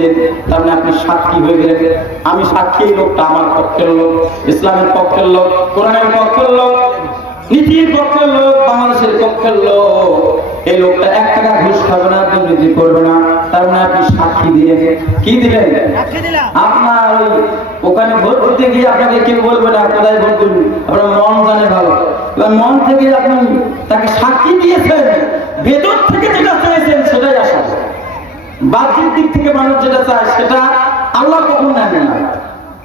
দিলেন, তার মানে আপনি সাক্ষী হয়ে গেলেন। আমি সাক্ষী, এই লোকটা আমার পক্ষের লোক, ইসলামের পক্ষের লোক, কোরআনের পক্ষের লোক, নীতির পক্ষের লোক, বাংলাদেশের পক্ষের লোক। এই লোকটা 1 টাকা ঘুষ খাবে না, দুর্নীতি করবে না, তার মানে আপনি সাক্ষী দিলেন। কি দিলেন? আপনার ওখানে ভোট দিতে গিয়ে আপনাকে কেউ বলবে না কোথায় ভোট দিবেন, আপনার মন জানে ভালো। এবার মন থেকে আপনি তাকে সাক্ষী দিয়েছেন, ভেতর থেকে যেটা চেয়েছেন সেটাই আসা। বাহ্যিক দিক থেকে মানুষ যেটা চায় সেটা আল্লাহ কখনো নেন না।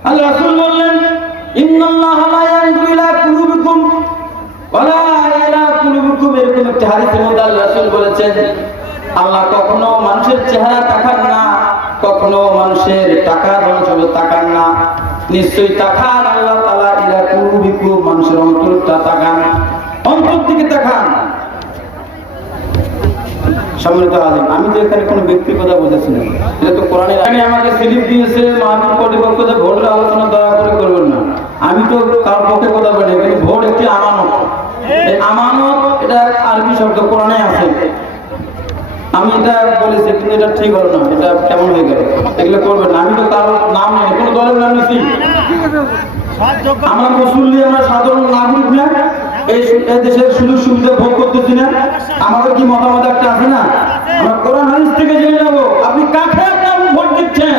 আল্লাহ রাসূল বললেন, ইন্নাল্লাহা লা ইয়ানজুরু ইলা কুলুবিকুম ওয়ালা ইলা কুলুবিকুম। এরকম একটা হাদিসের মধ্যে আল্লাহ রাসূল বলেছেন, আল্লাহ কখনো মানুষের চেহারা তাকান না, কখনো মানুষের টাকা ধন তাকান না, নিশ্চয়ই তাকান আল্লাহ তাআলা ইলা কুলুবিকুম, মানুষের অন্তরটা তাকান, অন্তর দিকে তাকান। সম্মানিত আলেম, আমি তো এখানে কোনো ব্যক্তির কথা বলতেছি না, এটা তো কোরআনের। আগে আমাকে স্লিপ দিয়েছে মাহফিল কর্তৃপক্ষ, ভোটের আলোচনা দয়া করে করবেন না। আমি তো কার পক্ষে কথা বলি, কিন্তু ভোট একটি আমানত। এই আমানত এটা আরবি শব্দ, কোরআনে আছে। আমি এটা বলেছি কিন্তু এটা ঠিক হলো না, এটা কেমন হয়ে গেল, এগুলো করবেন না। আমি তো কারো নাম নেই, কোনো দলের নাম নিচ্ছি। আমরা মুসল্লি, আমরা সাধারণ নাগরিক না, এই দেশের সুযোগ সুবিধা ভোগ করতেছি না। আমাদের কি মতামত একটা আছে না? আমরা কোরআন হাদিস থেকে জেনে নেবো আপনি কাকে আপনার ভোট দিচ্ছেন।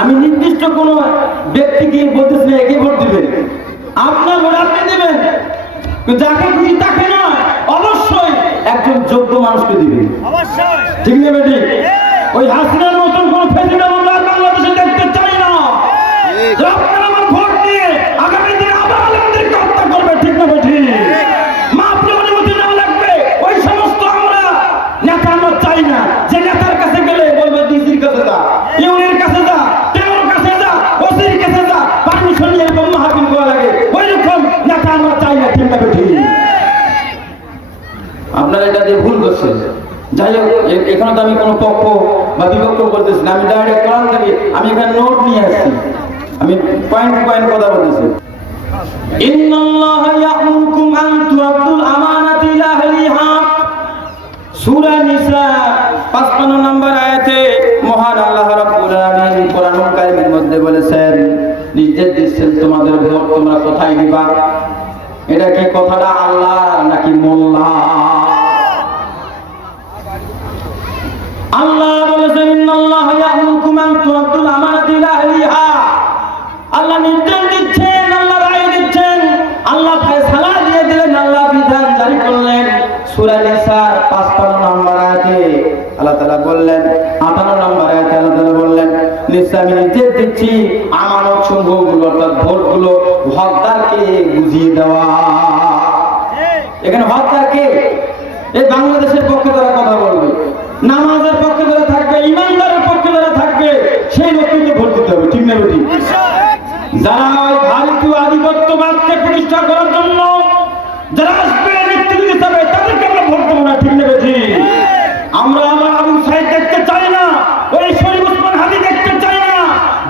আমি নির্দিষ্ট কোনো ব্যক্তিকে বলতেছি না একে ভোট দিবেন, আপনার ভোট আপনি দিবেন, যাকে খুশি তাকে নয়, অবশ্যই একজন যোগ্য মানুষকে দিবেন। ঠিক না বেটি? ওই হাসিনার মতন কোন ফেসিলিটি আমরা বাংলাদেশে দেখতে চাই না। আপনারা আমার ভোট দিয়ে আগামী দিনে আবার আমাদেরকে হত্যা করবে। ঠিক না বেটি? মাপলে অনুমতি নেওয়া লাগবে। ওই সমস্ত আমরা নেতা আমরা চাই না, যে নেতার কাছে গেলে বলবে ডিসির কাছে যা, ইউনিয়নের কাছে যা, টেনোর কাছে যা, ওসির কাছে যা, পারমিশন নিয়ে এরকম মাহফিল করা লাগে। ওই রকম নেতা আমরা চাই না। ঠিক না বেটি? আপনারা এটা দিয়ে ভুল করছেন। যাই হোক, এখানে তো আমি কোনো পক্ষ বা বিপক্ষ বলতেছি না, আমি ডাইরেক্ট কোরআন থেকে আমি এখানে নোট নিয়ে আসছি, আমি পয়েন্ট পয়েন্ট কথা বলতেছি। ইন্নাল্লাহা ইয়া'মুরুকুম আন তু'আদ্দুল আমানাতি ইলা আহলিহা, সূরা নিসা 55 নম্বর আয়াতে মহান আল্লাহ রাব্বুল আলামিন কোরআনুল কারীমের মধ্যে বলেছেন, নির্দেশ দিচ্ছেন তোমাদের ভোট তোমরা কোথায় দিবা। এটা কি কথাটা আল্লাহ নাকি মোল্লা? আল্লাহ বলেছেন, ইন্নাল্লাহা ইয়া'মুরুকুম আন তু'আদ্দুল আমানাতি ইলা আহলিহা। আল্লাহ নির্দেশ দিচ্ছেন, আল্লাহ রায় দিচ্ছেন, আল্লাহ ফয়সালা দিয়ে দিলেন, আল্লাহ বিধান জারি করলেন। সূরা নিসা 55 নম্বর আয়াতে আল্লাহ তাআলা বললেন, 58 নম্বর আয়াতে আল্লাহ তাআলা বললেন, নিসা আমি নির্দেশ দিচ্ছি আমানত সমূহগুলো অর্থাৎ ভোটগুলো হকদারকে বুঝিয়ে দেওয়া। এখানে হকদারকে এই বাংলাদেশের পক্ষে তারা কথা বলবে, নামাজের পক্ষে যারা থাকবে, ইমানদারের পক্ষে যারা থাকবে, সেই লোককে ভোট দিতে হবে। ঠিক না বেটি? যারা ওই ভারতীয় আধিপত্যবাদকে প্রতিষ্ঠা করার জন্য যারা আসবে, নেতৃত্ব দিতে হবে, তাদেরকে আমরা ভোট দেবো না। ঠিক না বেটি? আমরা আমার আবু সাইদ দেখতে চাই না, ওই শরীফ ওসমান হাদি দেখতে চাই না,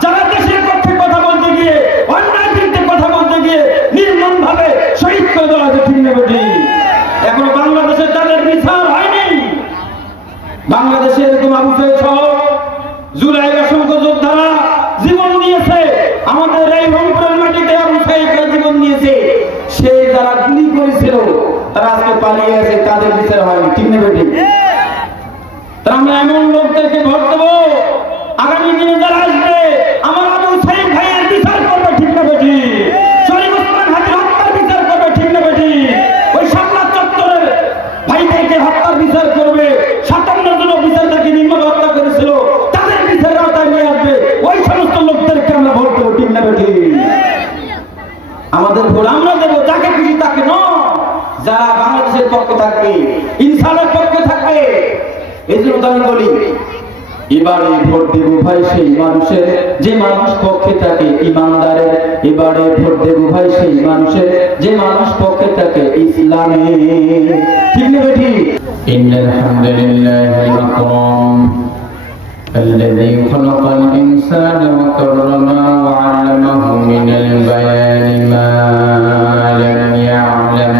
যারা দেশের পক্ষে কথা বলতে গিয়ে, অন্যায় বিরুদ্ধে কথা বলতে গিয়ে নির্মম ভাবে শহীদ করে দেওয়া হয়েছে। ঠিক না বেটি? এখনো বাংলাদেশে তাদের বিচার হয়নি। বাংলাদেশে এরকম আবু সাইদ সহ জুলাই অসংখ্য যোদ্ধারা জীবন দিয়েছে, আমাদের এই রংপুরের মাটিতে আবু সাইদরা জীবন দিয়েছে। সেই যারা গুলি করেছিল তারা আজকে পালিয়ে আছে, তাদের বিচার হয়নি। ঠিক না বেটি? তারা আমরা এমন লোকদেরকে ভোট দেবো, আগামী দিনে যারা আসবে আমার আবু সাইদ ভাইয়ের বিচার করবে। ঠিক না বেটি? শরীফ ওসমান হাদির হত্যার বিচার করবে। ঠিক না বেটি? ওই শাপলা চত্বরের ভাইদেরকে হত্যার বিচার করবে। 57 জন অফিসারদেরকে নির্মম হত্যা করেছিল, তাদের বিচার আওতায় নিয়ে আসবে। ওই সমস্ত লোকদেরকে আমরা ভোট দেবো। ঠিক না বেটি? আমাদের ভোট আমরা দেবো যাকে খুশি তাকে নয়, যারা বাংলাদেশের পক্ষে থাকবে, ইনসাফের পক্ষে থাকবে। এই জন্য আমি বলি, এবারে ভোট দেব ভাই সেই মানুষের যে মানুষ পক্ষে থাকে ইমানদারের। এবারে ভোট দেব ভাই সেই মানুষের যে মানুষ পক্ষে থাকে ইসলামে। ঠিক না বেটি? ইন্নাল হামদুলিল্লাহি আকরাম الذي خلق الإنسان وكرمه وعلمه من البيان ما لم يعلم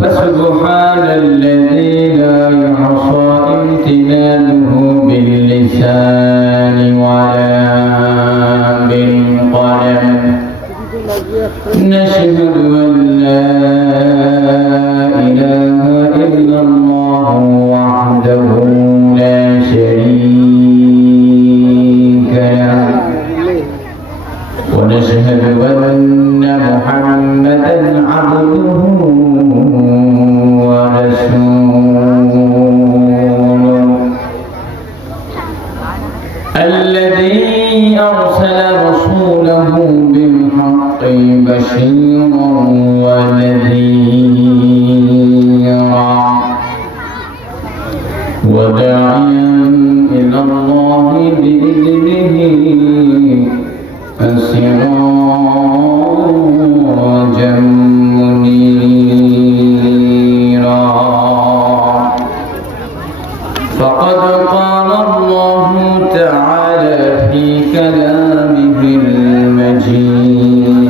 فسبحان الذي لا يحصى امتثاله باللسان ولا بالقلم نشهد أن لا إله إلا الله وحده لا شريك له ونشهد أن محمدا عبده ورسوله الذي أرسل رسوله بالحق بشيرا ونذيرا وداعيا إلى الله بإذنه سراجا منيرا فقد قال الله تعالى في كلامه المجيد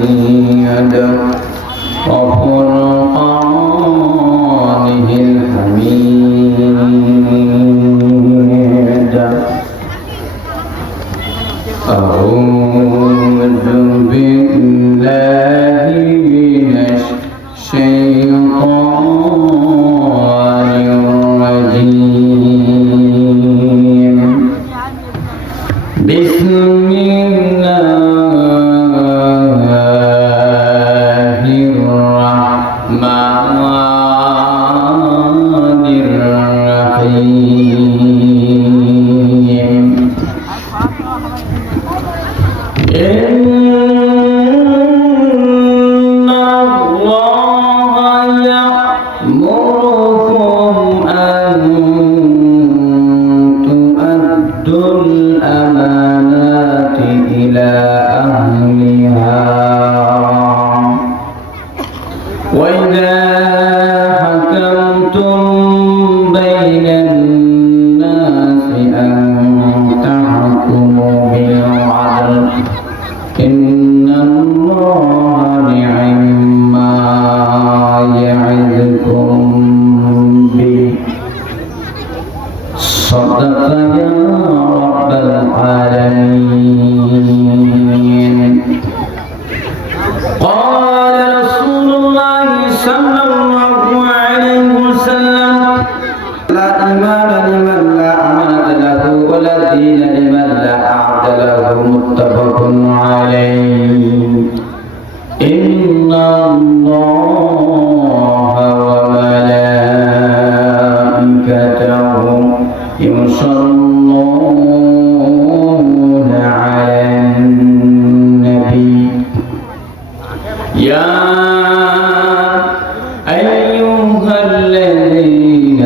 وفرقانه الحميد أعوذ بالله من الشيطان الرجيم بسم الله الرحمن الرحيم إن الله يأمركم أن تؤدوا الأمانات إلى أهلها وإذا حكمتم بين الناس أن تحكموا بالعدل إن الله نعما يعظكم به صدق يا رب العالمين قال رسول الله صلى الله عليه وسلم لا إيمان لمن لا أمانة له ولا دين لمن لا عهد له متفق عليه إن الله وملائكته يصلون على النبي يا أيها الذين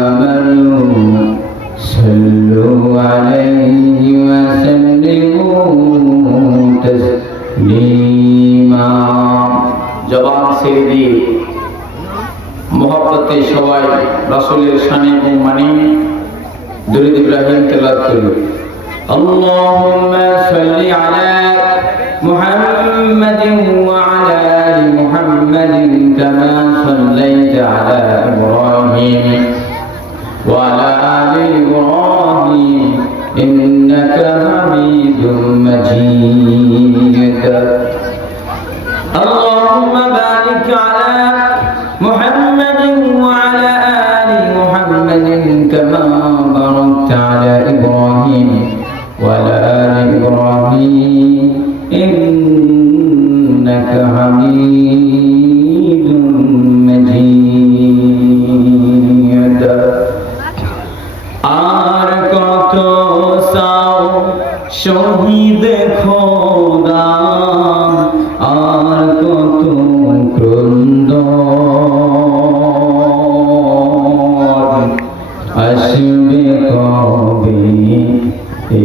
آمنوا صلوا عليه وسلموا تسليما জবান ছেড়ে দিয়ে মোহাব্বতে সবাই রাসূলের শানে মানে দুরূদ ইব্রাহিম তেলাওয়াত করি আল্লাহুম্মা সাল্লি আলা محمد وعلى آل محمد كما صليت على إبراهيم وعلى آل إبراهيم إنك حميد مجيد اللهم بارك على محمد وعلى آل محمد كما باركت على إبراهيم وعلى آل إبراهيم إنك حميد مجيد আর কত সাও শহীদ খোদা আর কত ক্রন্দ আসবে কবে এ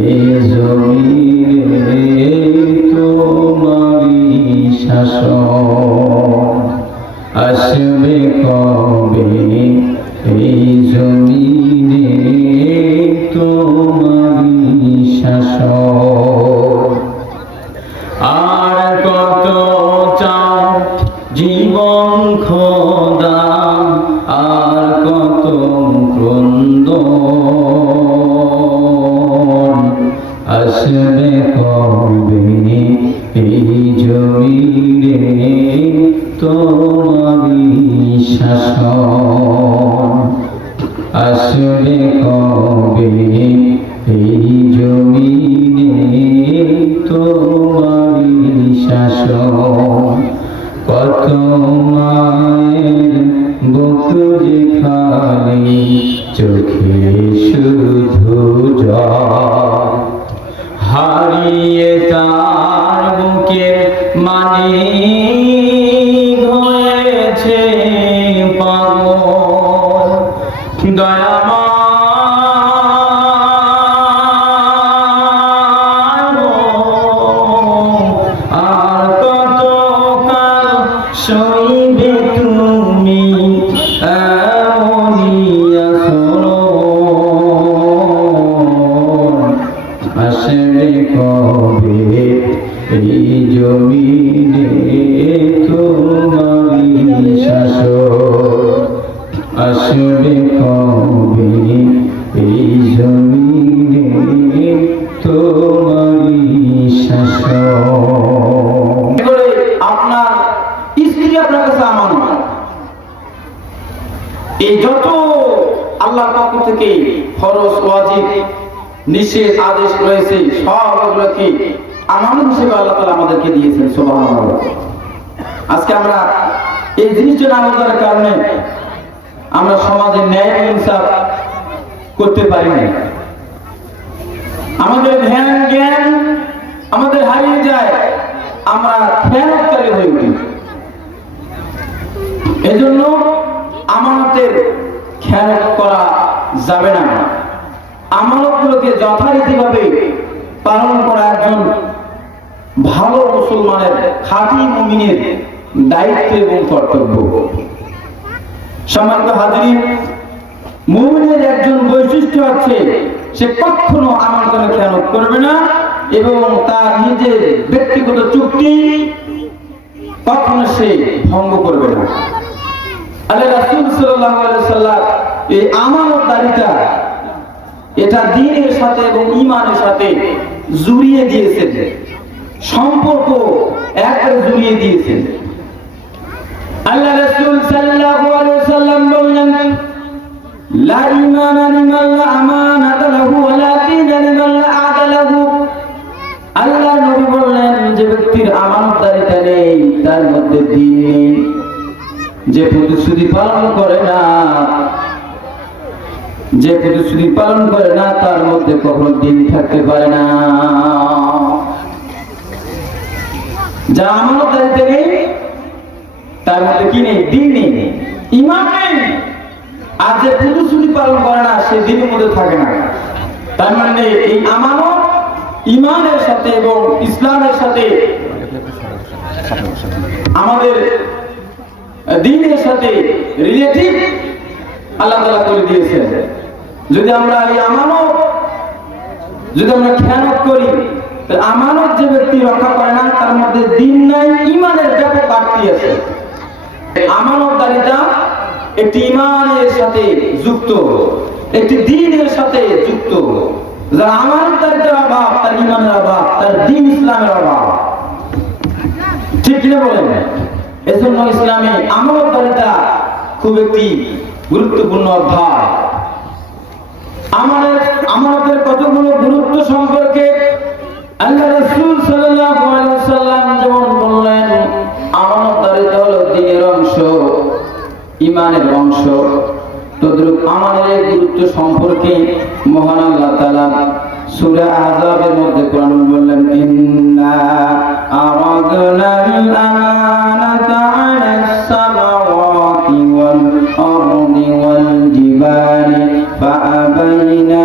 জমিনে তোমারি শাসন আসবে কবে এই জমিনে তোমারি শাসন আর কত চাও জীবন খোদা আর কত ক্রন্দ আসবে কবে এই জমিনে তোমারই শাসন। কত মায়ের বুক যে খালি, চোখে শুধু জল। হারিয়ে তার বুকের মানিক হয়েছে পাগল। দয়াময় আর কত কাল সইবে তুমি এমনই আচরণ। আসবে কবে এই জমিনে তোমারই শাসন। আসবে কবে এই জমিনে তোমারই শাসন। আপনার স্ত্রী আপনার কাছে আমানত। এই যত আল্লাহর পক্ষ থেকে ফরজ, ওয়াজিব, নিষেধ, আদেশ রয়েছে সবগুলো কি আমানত হিসেবে আল্লাহ তাআলা আমাদেরকে দিয়েছেন। সুবহানাল্লাহ। আজকে আমরা এই জিনিসটা না বোঝার কারণে আমরা সমাজে ন্যায় ইনসাফ করতে পারি না। আমাদের ধ্যান জ্ঞান আমাদের হারিয়ে যায়, আমরা খেয়ানতকারী হয়ে উঠি। এজন্য আমানতের খেয়ানত করা যাবে না। আমানতগুলোকে যথারীতিভাবে পালন করা একজন ভালো মুসলমানের, খাঁটি মুমিনের দায়িত্ব এবং কর্তব্য। সম্মানিত হাজিরিন, মুমিনের একজন বৈশিষ্ট্য হচ্ছে সে কখনো আমানতের খেয়ানত করবে না এবং তার নিজের ব্যক্তিগত চুক্তি কখনো সে ভঙ্গ করবে না। আল্লাহ রাসূল সাল্লাল্লাহু আলাইহি সাল্লাম এই আমানতদারিতা এটা দ্বীনের সাথে এবং ঈমানের সাথে জড়িয়ে দিয়েছেন, সম্পর্ক একবারে জড়িয়ে দিয়েছেন। আল্লাহ রাসূল সাল্লাল্লাহু আলাইহি সাল্লাম বললেন, লা ঈমানা লিমান লা আমানাতা লাহু ওয়া লা দীনা লিমান লা আহদা লাহু। আল্লাহ নবী বললেন, যে ব্যক্তির আমানতদারিতা নেই তার মধ্যে দ্বীন নেই। যে প্রতিশ্রুতি পালন করে না, যে প্রতিশ্রুতি পালন করে না তার মধ্যে কখনো দ্বীন থাকতে পারে না। যা আমানতদারিতা নেই তার মধ্যে কি নেই? দ্বীন নেই, ঈমান নেই। আর যে প্রতিশ্রুতি পালন করে না সে দ্বীনের মধ্যে থাকে না। তার মানে এই আমানত ঈমানের সাথে এবং ইসলামের সাথে, আমাদের দ্বীনের সাথে রিলেটিভ আল্লাহ তাআলা করে দিয়েছেন। যদি আমরা এই আমানত যদি আমরা খেয়ানত করি, তাহলে আমানত যে ব্যক্তি রক্ষা করে না তার মধ্যে দ্বীন নাই, ঈমানের ব্যাপক ঘাটতি আছে। আমানতদারিতা একটি ঈমানের সাথে যুক্ত, একটি দ্বীনের সাথে যুক্ত। যার আমানতদারিতার অভাব তার ঈমানের অভাব, তার দ্বীন ইসলামের অভাব। ঠিক কিনা বলেন? এজন্য ইসলামে আমানতদারিতা খুব একটি গুরুত্বপূর্ণ অধ্যায়। আমানতের কতগুলো গুরুত্ব সম্পর্কে আল্লাহ রাসূল সাল্লাল্লাহু আলাইহি ওয়াসাল্লাম যেমন বললেন, আমানতদারিতা হলো দ্বীনের অংশ, ঈমানের অংশ। তদ্রূপ আমানের গুরুত্ব সম্পর্কে মহান আল্লাহ তাআলা সূরা আহজাবের মধ্যে কোরআন বললেন, ইন্না আরাদনাল আমানাতা আলাস সামাওয়াতি ওয়াল আরদি ওয়াল জিবালি ফাআবাইনা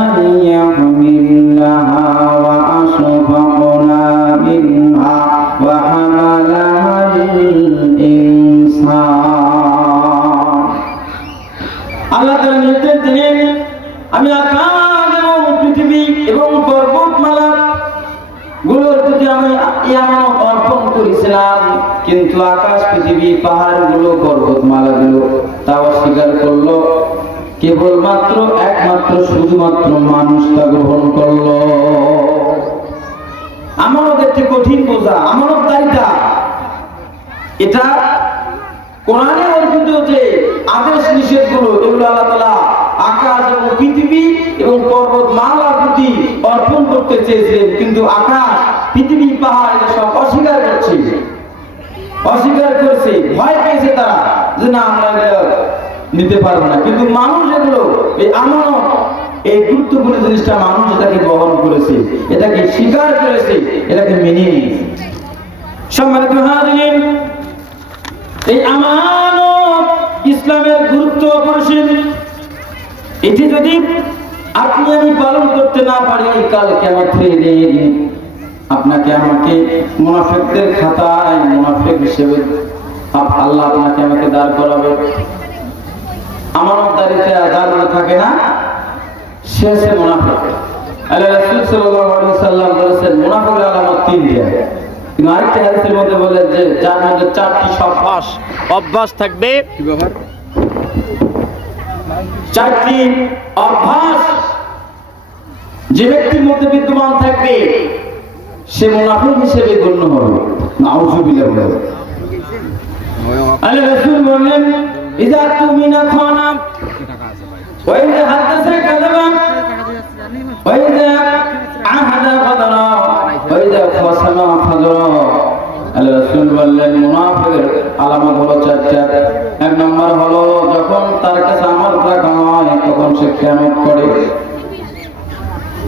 আন ইয়াহমিলনাহা ওয়া আশফাকনা মিনহা ওয়া হামালাহাল ইনসান। আল্লাহ তাআলা নির্দেশ দিলেন, আমি আকাশ এবং পৃথিবী এবং পর্বতমালা গুলোর প্রতি আমি এই আমানত অর্পণ করেছিলাম, কিন্তু আকাশ, পৃথিবী, পাহাড়গুলো, পর্বতমালাগুলো তাও স্বীকার করলো। কেবলমাত্র একমাত্র শুধুমাত্র মানুষ তা গ্রহণ করলো। আমানত একটি কঠিন বোঝা। আমানতদারিতা এটা কোরআনে অর্পিত যে আদেশ নিষেধগুলো এগুলো আল্লাহ তাআলা আকাশ এবং পৃথিবী এবং পর্বতমালার প্রতি অর্পণ করতে চেয়েছিলেন, কিন্তু আকাশ পৃথিবী পাহাড় সব অস্বীকার করছে, অস্বীকার করেছে, ভয় পেয়েছে তারা যে না আমরা এগুলো নিতে পারবো না। কিন্তু মানুষ এগুলো এই আমানত, এই গুরুত্বপূর্ণ জিনিসটা মানুষ এটাকে গ্রহণ করেছে, এটাকে স্বীকার করেছে, এটাকে মেনে নিয়েছে। সম্মানিত হাজিরিন, এই আমানত ইসলামের গুরুত্ব অপরিসীম। এটি যদি আপনি আমি পালন করতে না পারি, কাল কিয়ামতের দিন আপনাকে আমাকে মুনাফিকদের খাতায় মুনাফিক হিসেবে আল্লাহ আপনাকে আমাকে দাঁড় করাবে। আমানতদারিতে দাঁড় থাকে না, সে হচ্ছে মুনাফিক। আল্লাহ রাসূল সাল্লাল্লাহু আলাইহি সাল্লাম বলেছেন মুনাফিকের আলামত তিনটা। কিন্তু আরেকটা হাদিসের মধ্যে বলেন যে যার মধ্যে চারটি অভ্যাস থাকবে, কি ব্যাপার, চারটি অভ্যাস যে ব্যক্তির মধ্যে বিদ্যমান থাকবে সে মুনাফিক হিসেবে গণ্য হবে। নাউযুবিল্লাহ। আল্লাহ রাসূল বলেন ইযা তুমিনা খানা ওয়া ইযা হাদাসা কাযাবা ওয়া ইযা আহাদা গাদারা ওয়া ইযা খাসামা ফাজরা। আল্লাহ রাসূল বললেন মুনাফিকের আলামত হলো চারটা। এক নম্বর হলো যখন তার কাছে আমল রাখা হয় তখন সে খেয়ানত করে।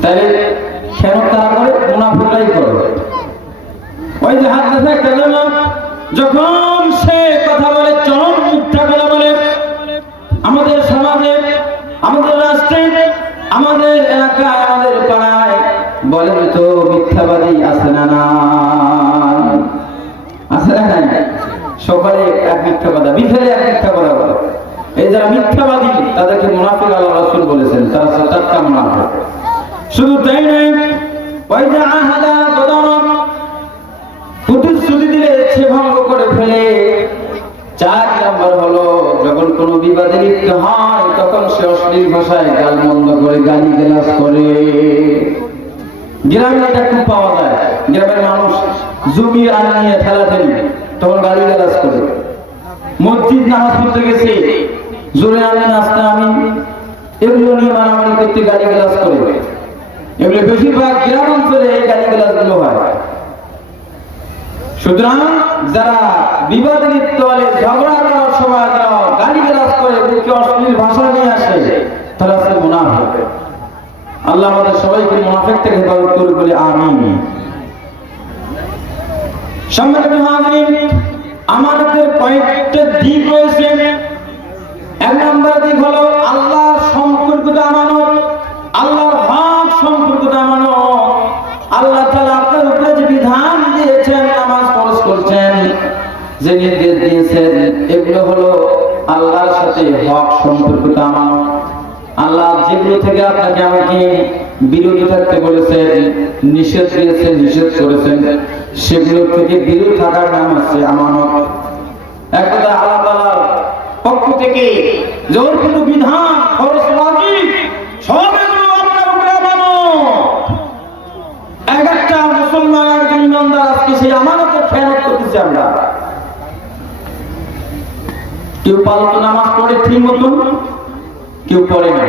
তাই খেয়ানত তারা করে, মুনাফিকরাই করে। ওই যে হাদাসা কাযাবা, যখন সে কথা বলে চরম মিথ্যা কথা বলে। আমাদের সমাজে, আমাদের রাষ্ট্রে, আমাদের এলাকায়, আমাদের পাড়ায় বলেন তো মিথ্যাবাদী আছে না না? আছে না নাই? সকালে এক মিথ্যা কথা, বিকেলে এক মিথ্যা কথা বলে। এই যারা মিথ্যাবাদী তাদেরকে মুনাফিক আল্লাহ রাসূল বলেছেন, তারা টাটকা মুনাফিক। শুধু তাই নয়, ওই যে আহাদা গাদারা, প্রতিশ্রুতি দিলে সে ভঙ্গ করে ফেলে। চার নম্বর হলো যখন কোনো বিবাদে লিপ্ত হয় তখন সে অশ্লীল ভাষায় গালমন্দ করে, গালিগালাজ করে। গ্রামে এটা খুব পাওয়া যায়, গ্রামের মানুষ জমি আইন নিয়ে ঠেলাঠেলি, তখন গালিগালাজ করে। মসজিদ নামাজ পড়তে গেছে, জোরে আমিন আস্তে আমিন এগুলো নিয়ে মারামারি করতে গালিগালাজ করে। এগুলো বেশিরভাগ গ্রাম অঞ্চলে এই গালিগালাজগুলো হয়। সুতরাং যারা বিবাদে লিপ্ত হলে, ঝগড়া করার সময় যারা গালিগালাজ করে, মুখে অশ্লীল ভাষা নিয়ে আসে, তারা হচ্ছে মুনাফিক। আল্লাহ আমাদের সবাইকে মুনাফিক থেকে হেফাজত করুন বলে আমিন। সম্মানিত হাজিরিন, আমাদের কয়েকটা দিক রয়েছে। এক নম্বর দিক হলো আল্লাহর সম্পর্কিত আমানত, আল্লাহর হক সম্পর্কিত আমানত। আল্লাহ তাআলা আপনার উপরে যে বিধান দিয়েছেন, নামাজ ফরজ করছেন, যে নির্দেশ দিয়েছেন, এগুলো হলো আল্লাহর সাথে হক সম্পর্কিত আমানত। আল্লাহ যেগুলো থেকে আপনাকে আমাকে বিরত থাকতে বলেছেন, নিষেধ দিয়েছেন, নিষেধ করেছেন, সেগুলো থেকে বিরত থাকার নাম হচ্ছে আমানত। এক কথা আল্লাহ তাআলার পক্ষ থেকে যত কিছু বিধান, ফরজ, ওয়াজিব সব এগুলো আপনার উপরে আমানত। একটা মুসলমান, একজন ইমানদার আজকে সেই আমানতের খেয়ানত করতেছে। আমরা কেউ পালতো নামাজ পড়ে ঠিক মতন, কেউ পড়ে না।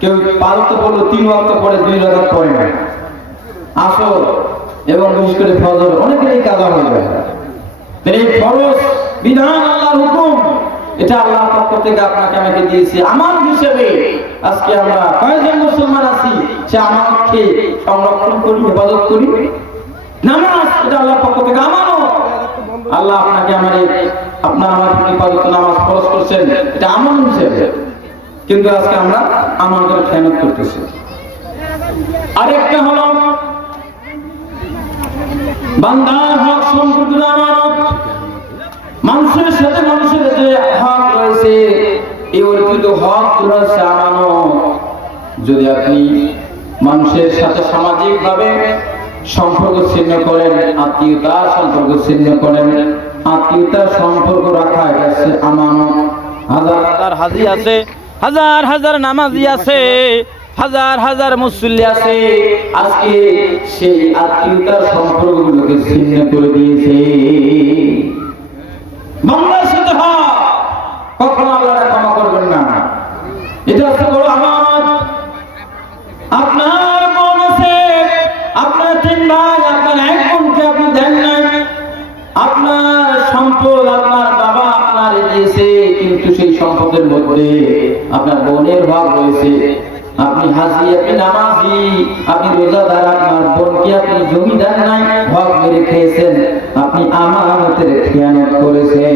কেউ পালতো পড়লো 3 ওয়াক্ত পড়ে, 2 রাকাত পড়ে না। আসর এবং বিশেষ করে ফজর অনেকেরই কাজা হয়ে যায়। এই ফরজ বিধান, আল্লাহর হুকুম, এটা আল্লাহর পক্ষ থেকে আপনাকে আমাকে দিয়েছে আমানত হিসেবে। আজকে আমরা কয়েকজন মুসলমান আছি সে আমানতকে সংরক্ষণ করি, হেফাজত করি? নামাজ এটা আল্লাহর পক্ষ থেকে আমানত। আল্লাহ আপনাকে আপনার আমার হেফাজত, নামাজ ফরজ করছেন, এটা আমানত হিসেবে। কিন্তু আজকে আমরা আমানতের খেয়ানত করতেছি। আরেকটা হলো বান্দার হক সম্পর্কিত আমানত। মানুষের সাথে মানুষের যে হক রয়েছে, এই অর্পিত হক রয়েছে আমানত। যদি আপনি মানুষের সাথে সামাজিক ভাবে সম্পর্ক ছিন্ন করেন, আত্মীয়তার সম্পর্ক ছিন্ন করেন, আত্মীয়তার সম্পর্ক রাখা গেছে আমানত। হাজার হাজার হাজি আছে, হাজার হাজার নামাজি আছে, হাজার হাজার মুসল্লি আছে, আজকে সেই আত্মীয়তার সম্পর্কগুলোকে ছিন্ন করে দিয়েছে। বাংলার সাথে কখনো আল্লাহ ক্ষমা এটা হচ্ছে বড় আমানত। আপনার বোন আছে, আপনার 3 ভাই, আপনার 1 বোনকে আপনি দেন নাই। আপনার সম্পদ আপনার বাবা আপনার দিয়েছে, কিন্তু সেই সম্পদের মধ্যে আপনার বোনের ভাগ রয়েছে। আপনি হাজি, আপনি নামাজি, আপনি রোজাদার, আপনার বোনকে আপনি জমি দেন নাই, ভাগ মেরে খেয়েছেন, আপনি আমানতের খেয়ানত করেছেন।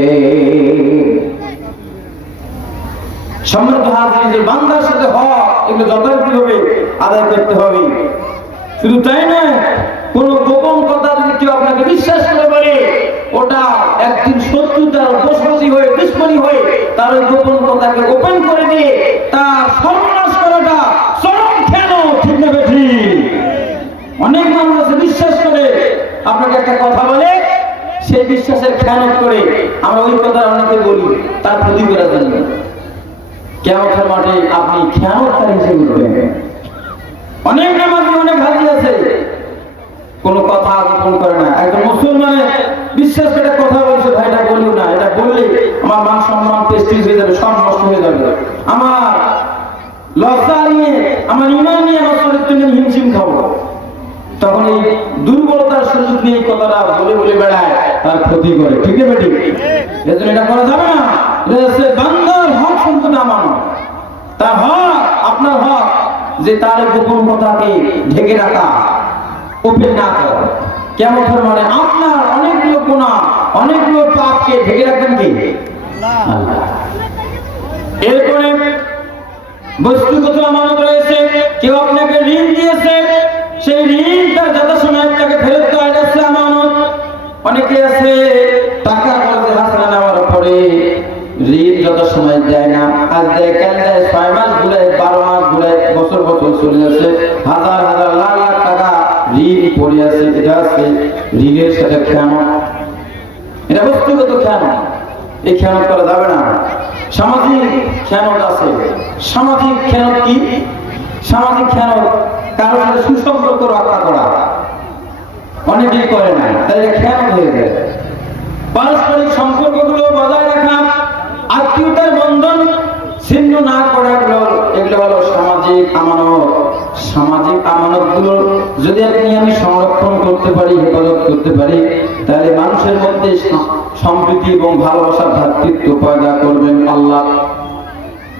সম্মানিত হাজির, বান্দার সাথে হক এগুলো যথাযথভাবে আদায় করতে হবে। শুধু তাই নয়, কোন গোপন কথা যদি কেউ আপনাকে বিশ্বাস করে বলে, ওটা একদিন শত্রুতার বশবর্তী হয়ে দুশ্মনী হয়ে তার ওই গোপন কথাকে ওপেন করে দিয়ে তার সর্বনাশ করাটা চরম কেন, ঠিক না বেঠি? অনেক মানুষ আছে বিশ্বাস করে আপনাকে একটা কথা বলে, সেই বিশ্বাসের খেয়ানত করে আমরা ওই কথা অনেকে বলি তার ক্ষতি করার জন্য। কিয়ামতের মাঠে আপনি খেয়ানতকারী হিসেবে উঠবেন। অনেক নামাজি, অনেক হাজি আছে, কোনো কথা গোপন করে না। একজন মুসলমানের বিশ্বাস করে কথা বলছে, ভাই এটা বলিও না, এটা বললে আমার মান সম্মান প্রেস্টিজ হয়ে যাবে, সব নষ্ট হয়ে যাবে, আমার লজ্জা নিয়ে, আমার ইমান নিয়ে, আমার চরিত্র নিয়ে হিমশিম খাবো। তখন এই দুর্বলতার সুযোগ নিয়ে এই কথাটা বলে বলে বেড়ায়, তার ক্ষতি করে, ঠিক আছে বেটি? এজন্য এটা করা যাবে না। বান্দার হক সম্পূর্ণ আমানত, তার হক, আপনার হক যে তার গোপন কথাকে ঢেকে রাখা, ওপেন না করা। কিয়ামতের মাঠে আপনার অনেকগুলো গুনাহ, অনেকগুলো পাপকে ঢেকে রাখবেন কে? আল্লাহ। এরপরে বস্তুগত আমানত রয়েছে। কেউ আপনাকে ঋণ দিয়েছে, সেই ঋণ তার যথাসময়ে তাকে ফেরত দেওয়া, এটা হচ্ছে আমানত। অনেকে আছে টাকা কর্জে হাসনা নেওয়ার পরে ঋণ যথাসময়ে দেয় না, আজ দেয়, কাল দেয়, 6 মাস ঘুরে, 12 মাস ঘুরে, বছর বছর চলে যাচ্ছে, হাজার হাজার লাখ লাখ টাকা ঋণ পড়ে আছে। এটা আছে ঋণের সাথে খেয়ানত, এটা বস্তুগত খেয়ানত। এই খেয়ানত করা যাবে না। সামাজিক খেয়ানত আছে। সামাজিক খেয়ানত কি? সামাজিক খেয়ানত কারোর সাথে সুসম্পর্ক রক্ষা করা, অনেকেই করে না, তাই এটা খেয়ানত হয়ে যায়। পারস্পরিক সম্পর্কগুলো বজায় রাখা, আত্মীয়তার বন্ধন ছিন্ন না করা, এগুলো হলো সামাজিক আমানত। সামাজিক আমানতগুলো যদি আমি সংরক্ষণ করতে পারি, হেফাজত করতে পারি, তাহলে মানুষের মধ্যে সম্প্রীতি এবং ভালোবাসার ভ্রাতৃত্ব পয়দা করবেন আল্লাহ।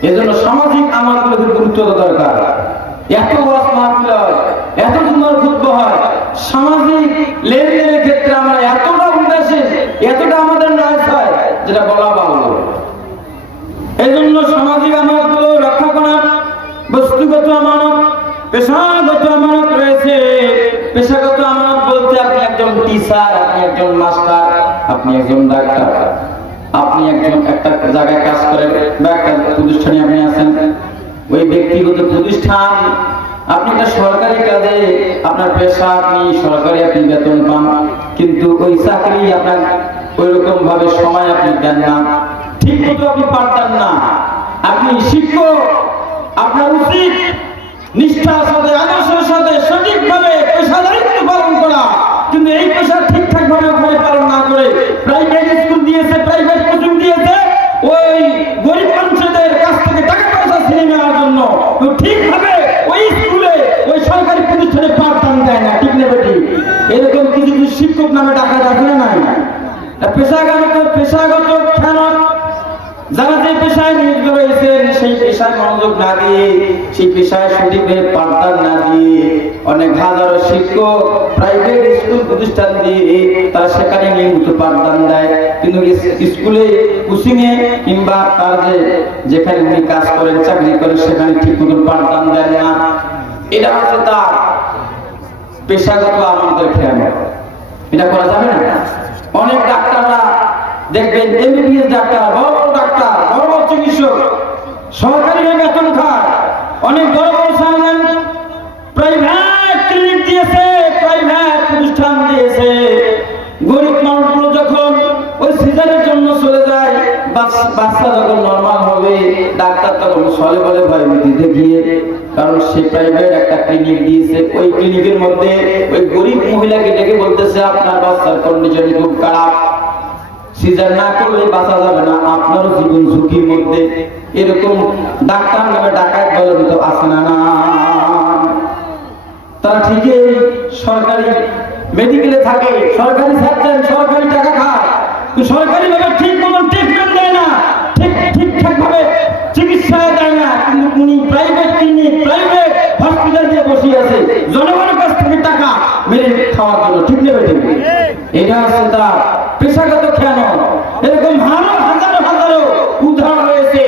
এজন্য সামাজিক আমানতগুলোকে গুরুত্ব দেওয়া দরকার। এত ওয়াজ মাহফিল হয়, এত সুন্দর খুতবা হয়, সামাজিক লেনদেনের ক্ষেত্রে আমরা এতটা উদাসীন, এতটা আমাদের নাশ হয়, যেটা বলা বাহুল্য। এজন্য সামাজিক আমানতগুলো রক্ষা করা, বস্তুগত আমানত, পেশাগত আমানত রয়েছে। পেশাগত আমানত বলতে আপনি একজন টিচার, আপনি একজন মাস্টার, আপনি একজন ডাক্তার, আপনি একজন একটা জায়গায় কাজ করেন বা একটা প্রতিষ্ঠানে আপনি আছেন, ওই ব্যক্তিগত প্রতিষ্ঠান, আপনি একটা সরকারি কাজে আপনার পেশা, আপনি সরকারি আপনি বেতন পান, কিন্তু ওই চাকরি আপনার ওই রকম ভাবে সময় আপনি দেন না, ঠিক মতো আপনি পারতেন না। আপনি শিক্ষক, আপনার উচিত নিষ্ঠার সাথে, আদর্শের সাথে সঠিকভাবে পেশাদারিত্ব পালন করা, কিন্তু এই পেশা ঠিকঠাক ভাবে ওখানে পালন না করে প্রাইভেট স্কুল দিয়েছে, প্রাইভেট কোচিং দিয়েছে, ওই গরিব মানুষদের কাছ থেকে টাকা পয়সা ছিনিয়ে নেওয়ার জন্য ঠিকভাবে ওই স্কুলে, ওই সরকারি প্রতিষ্ঠানে পাঠদান দেয় না, ঠিক না বেটি? এরকম কিছু কিছু শিক্ষক নামে টাকা রাখে না নাই। পেশাগত খেয়ানত, যারা যে পেশায় নিয়োজিত রয়েছেন সেই পেশায় মনোযোগ না দিয়ে, সেই পেশায় সঠিকভাবে পাঠদান না দিয়ে, অনেক হাজারো শিক্ষক প্রাইভেট স্কুল প্রতিষ্ঠান দিয়ে তারা সেখানে নিয়মিত পাঠদান দেয়, কিন্তু স্কুলে, কোচিং এ কিংবা তার যেখানে উনি কাজ করেন, চাকরি করেন, সেখানে ঠিক মতো পাঠদান দেন না। এটা হচ্ছে তার পেশাগত আমানতের খেয়ানত। এটা করা যাবে না। অনেক ডাক্তাররা দেখবেন, এমবিবিএস ডাক্তার, বড় বড় ডাক্তার, বড় বড় চিকিৎসক সরকারি বেতন খায়, অনেক বড় বড় সার্জন প্রাইভেট ক্লিনিক দিয়েছে, প্রাইভেট প্রতিষ্ঠান দিয়েছে। গরিব মানুষগুলো যখন ওই সিজারের জন্য চলে যায়, বাচ্চা যখন নর্মাল হবে, ডাক্তার তখন চলে বলে ভয় ভীতি দেখিয়ে, কারণ সে প্রাইভেট একটা ক্লিনিক দিয়েছে। ওই ক্লিনিকের মধ্যে ওই গরিব মহিলাকে ডেকে বলতেছে, আপনার বাচ্চার কন্ডিশন খুব খারাপ, সিজার না করলে বাঁচা যাবে না, আপনারও জীবন ঝুঁকির মধ্যে। এরকম ডাক্তার নামে ডাকাত বলেন তো আছে না? না, তারা ঠিকই সরকারি মেডিকেলে থাকে, সরকারি সার্জন, সরকারি টাকা খায়, সরকারি ভাবে ঠিক মতন ট্রিটমেন্ট দেয় না, ঠিকঠাক ভাবে চিকিৎসা দেয় না, কিন্তু উনি প্রাইভেট ক্লিনিক, প্রাইভেট হসপিটাল দিয়ে বসে আছে জনগণের কাছ থেকে টাকা মেরে খাওয়ার জন্য। ঠিক নেবে? ঠিক, এটা হচ্ছে তার পেশাগত খেয়ানত। এরকম হাজারো উদাহরণ রয়েছে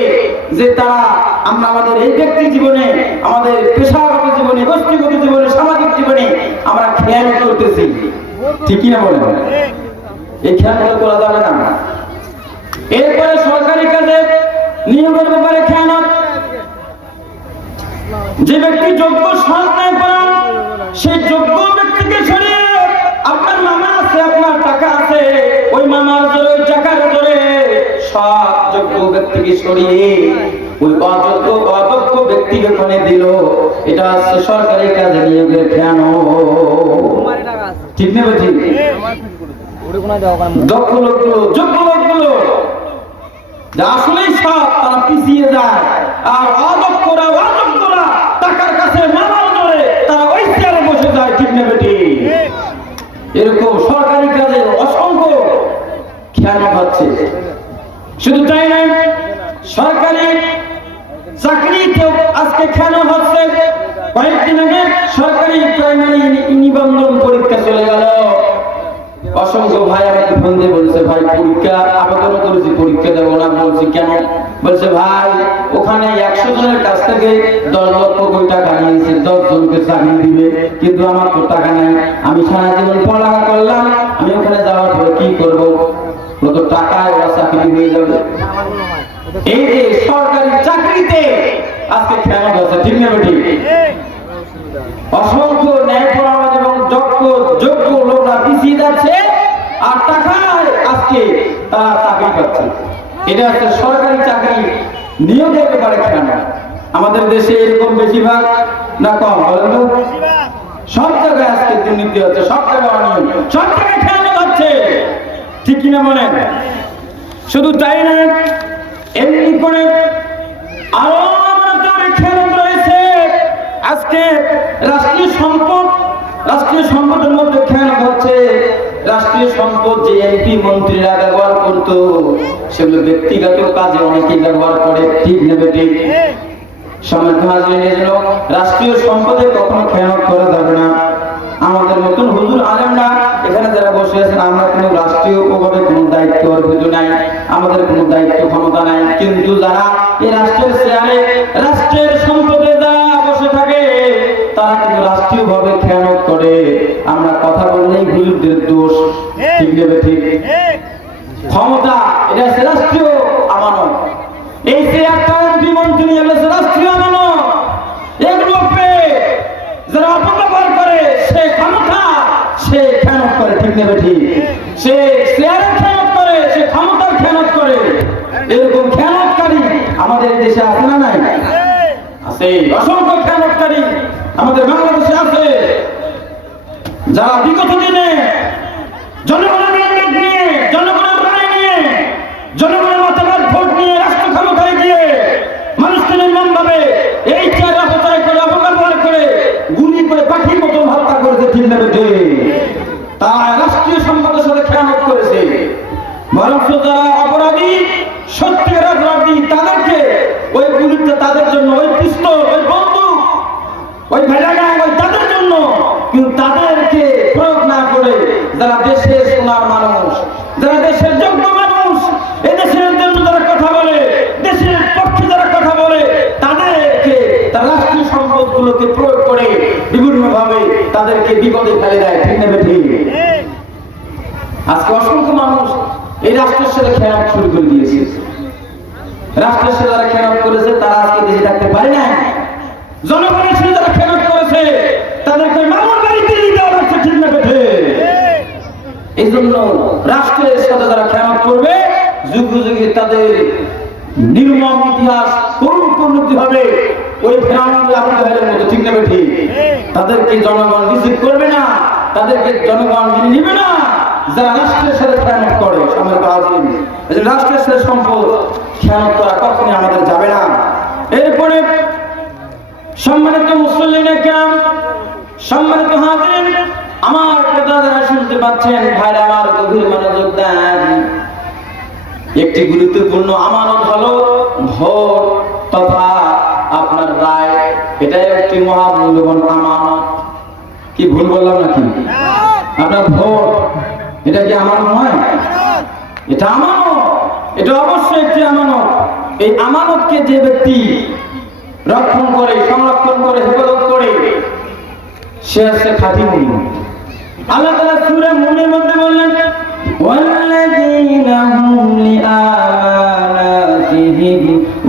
যে তারা আমরা আমাদের এই ব্যক্তি জীবনে, আমাদের পেশাগত জীবনে, গোষ্ঠীগত জীবনে, সামাজিক জীবনে আমরা খেয়ানত করতেছি। ঠিক কিনা বলেন? এই খেয়ানত করা যাবে না। এরপরে সরকারি কাজে নিয়োগের ব্যাপারে খেয়ানত। যে ব্যক্তি যোগ্য সরকার করান, সেই যোগ্য ব্যক্তিকে সরিয়ে আপনার মামা আছে, আপনার টাকা আছে, ওই মামার জোরে, ওই টাকার জোরে সব যোগ্য ব্যক্তিকে সরিয়ে ওই অযোগ্য ব্যক্তিকে ওখানে দিল। এটা হচ্ছে সরকারি কাজে নিয়োগের খেয়ানত। ঠিক না? ঠিক, দক্ষ লোকগুলো, যোগ্য লোকগুলো আসলেই সব তারা পিছিয়ে যায়, আর অযোগ্যরা টাকার কাছে মামার জোরে তারা ওই চেয়ারে বসে যায়। ঠিক না? বেটি, এরকম সরকারি কাজে অসংখ্য খেয়ানত হচ্ছে। শুধু তাই নয়, সরকারি চাকরিতেও আজকে খেয়ানত হচ্ছে। কয়েকদিন আগে সরকারি প্রাইমারি নিবন্ধন পরীক্ষা চলে গেল। অসংখ্য ভাই আমাকে ফোন দিয়ে বলছে, ভাই পরীক্ষা আবেদন করেছি, পরীক্ষা দেবো না। বলছি কেন? বলছে ভাই ওখানে 100 জনের কাছ থেকে 10 লক্ষ কোটি টাকা নিয়েছে, 10 জনকে চাকরি দিবে, কিন্তু আমার তো টাকা নাই। আমি সারা জীবন পড়ালেখা করলাম, আমি ওখানে যাওয়ার পরে কি করবো? কত টাকায় ওরা চাকরি হয়ে যাবে। এই যে সরকারি চাকরিতে আজকে খেয়ানত হচ্ছে। ঠিক না? ঠিক, অসংখ্য ন্যায়পরায়ণ এবং যোগ্য লোকরা পিছিয়ে যাচ্ছে, আর টাকায় আজকে তারা চাকরি পাচ্ছে। এটা হচ্ছে সরকারি চাকরি নিয়োগের ব্যাপারে খেয়ানত। আমাদের দেশে এরকম বেশিরভাগ না কম? বলেন তো, সব জায়গায় আজকে দুর্নীতি হচ্ছে, সব জায়গায় অনিয়ম, সব জায়গায় খেয়ানত হচ্ছে। ঠিক কিনা বলেন? শুধু তাই না, এমনি করে আরো খেয়ানত রয়েছে। আজকে রাষ্ট্রীয় সম্পদের মধ্যে খেয়ানত হচ্ছে। রাষ্ট্রীয় সম্পদ যে এমপি মন্ত্রীরা ব্যবহার করতো, সেগুলো ব্যক্তিগত কাজে অনেকেই ব্যবহার করে। ঠিক নেবে? ঠিক, রাষ্ট্রীয় সম্পদে কখনো খেয়ানত করা যাবে না। আমাদের মতন হুজুর আলেমরা এখানে যারা বসে আছেন, আমরা কোনো রাষ্ট্রীয় ভাবে কোনো দায়িত্ব অর্পিত নাই, আমাদের কোনো দায়িত্ব ক্ষমতা নাই, কিন্তু যারা এই রাষ্ট্রের চেয়ারে, রাষ্ট্রের সম্পদে যারা বসে থাকে, তারা কিন্তু রাষ্ট্রীয় ভাবে খেয়ানত করে। আমরা কথা বললেই হুজুরদের দোষ। ঠিক নেবে? ঠিক, ক্ষমতা এটা হচ্ছে রাষ্ট্রীয় আমানত। এই চেয়ারটা এমপি মন্ত্রী হচ্ছে রাষ্ট্রীয় আমানত। এগুলো পেয়ে যারা অপব্যবহার করে, সে ক্ষমতা, সে খেয়ানত করে। ঠিক নেবে? ঠিক, সে চেয়ারের খেয়ানত করে, সে ক্ষমতার খেয়ানত করে। এরকম খেয়ানতকারী আমাদের দেশে আছে না? নাই? আছে, অসংখ্য খেয়ানতকারী আমাদের বাংলাদেশে আছে, যারা বিগত দিনে জনগণের ম্যান্ডেট নিয়ে, জনগণের রায় নিয়ে, জনগণের মতামত ভোট নিয়ে রাষ্ট্র ক্ষমতায় গিয়ে মানুষকে নির্মমভাবে এই চেয়ার অপচয় করে, অপব্যবহার করে, গুলি করে পাখির মতো হত্যা করেছে। ঠিক না? তারা রাষ্ট্রীয় সম্পদের সাথে খেয়ানত করেছে। বরং যারা অপরাধী, সত্যিকার অপরাধী, তাদেরকে ওই গুলিটা তাদের জন্য, ওই পিস্তল, ওই বন্দুক, ওই ভেড়াগাঁ, ওই তাদের জন্য, কিন্তু তাদেরকে প্রয়োগ না করে যারা দেশের সোনার মানুষ, যারা দেশের যোগ্য মানুষ, এই দেশের জন্য যারা কথা বলে, দেশের পক্ষে যারা কথা বলে, তাদেরকে তার রাষ্ট্রীয় সম্পদগুলোকে প্রয়োগ করে বিভিন্ন ভাবে তাদেরকে বিপদে ফেলে দেয়। ঠিক না? ঠিক, আজকে অসংখ্য মানুষ এই রাষ্ট্রের সাথে খেয়ানত শুরু করে দিয়েছে। রাষ্ট্রের সাথে যারা খেয়ানত করেছে, তারা আজকে দেশে থাকতে পারে না। জনগণের সাথে যারা খেয়ানত করেছে, তাদেরকে মামার বাড়িতে দেওয়া হচ্ছে। ঠিক না? এই জন্য রাষ্ট্রের সাথে যারা খেয়ানত করবে, যুগে যুগে তাদের নির্মম ইতিহাস করুণ পরিণতি হবে ওই ফেরাউন আবু জাহেলের মতো। ঠিক না? ঠিক, তাদেরকে জনগণ রিসিভ করবে না, তাদেরকে জনগণ মেনে নেবে না। যারা রাষ্ট্রের সাথে খেয়ানত করে, সম্মানিত হাজিরিন, এই যে রাষ্ট্রের সাথে সম্পদ খেয়ানত করা কখনই আমাদের যাবে না। এরপরে সম্মানিত মুসল্লিনে কেরাম, সম্মানিত হাজিরিন, আমার কথা যারা শুনতে পাচ্ছেন, ভাইরা আমার গভীর মনোযোগ দেন। একটি গুরুত্বপূর্ণ আমানত হলো ভোট তথা আপনার রায়। এটাই একটি মহামূল্যবান আমানত। কি ভুল বললাম নাকি? আপনার ভোট এটা কি আমানত নয়? এটা আমানত, এটা অবশ্যই একটি আমানত। এই আমানতকে যে ব্যক্তি রক্ষণ করে, সংরক্ষণ করে, হেফাজত করে, সে হচ্ছে খাঁটি মুমিন। আল্লাহ তাআলা সূরা মুমিনের মধ্যে বললেন, ওয়াল্লাযীনা হুম লিআমানাতিহিম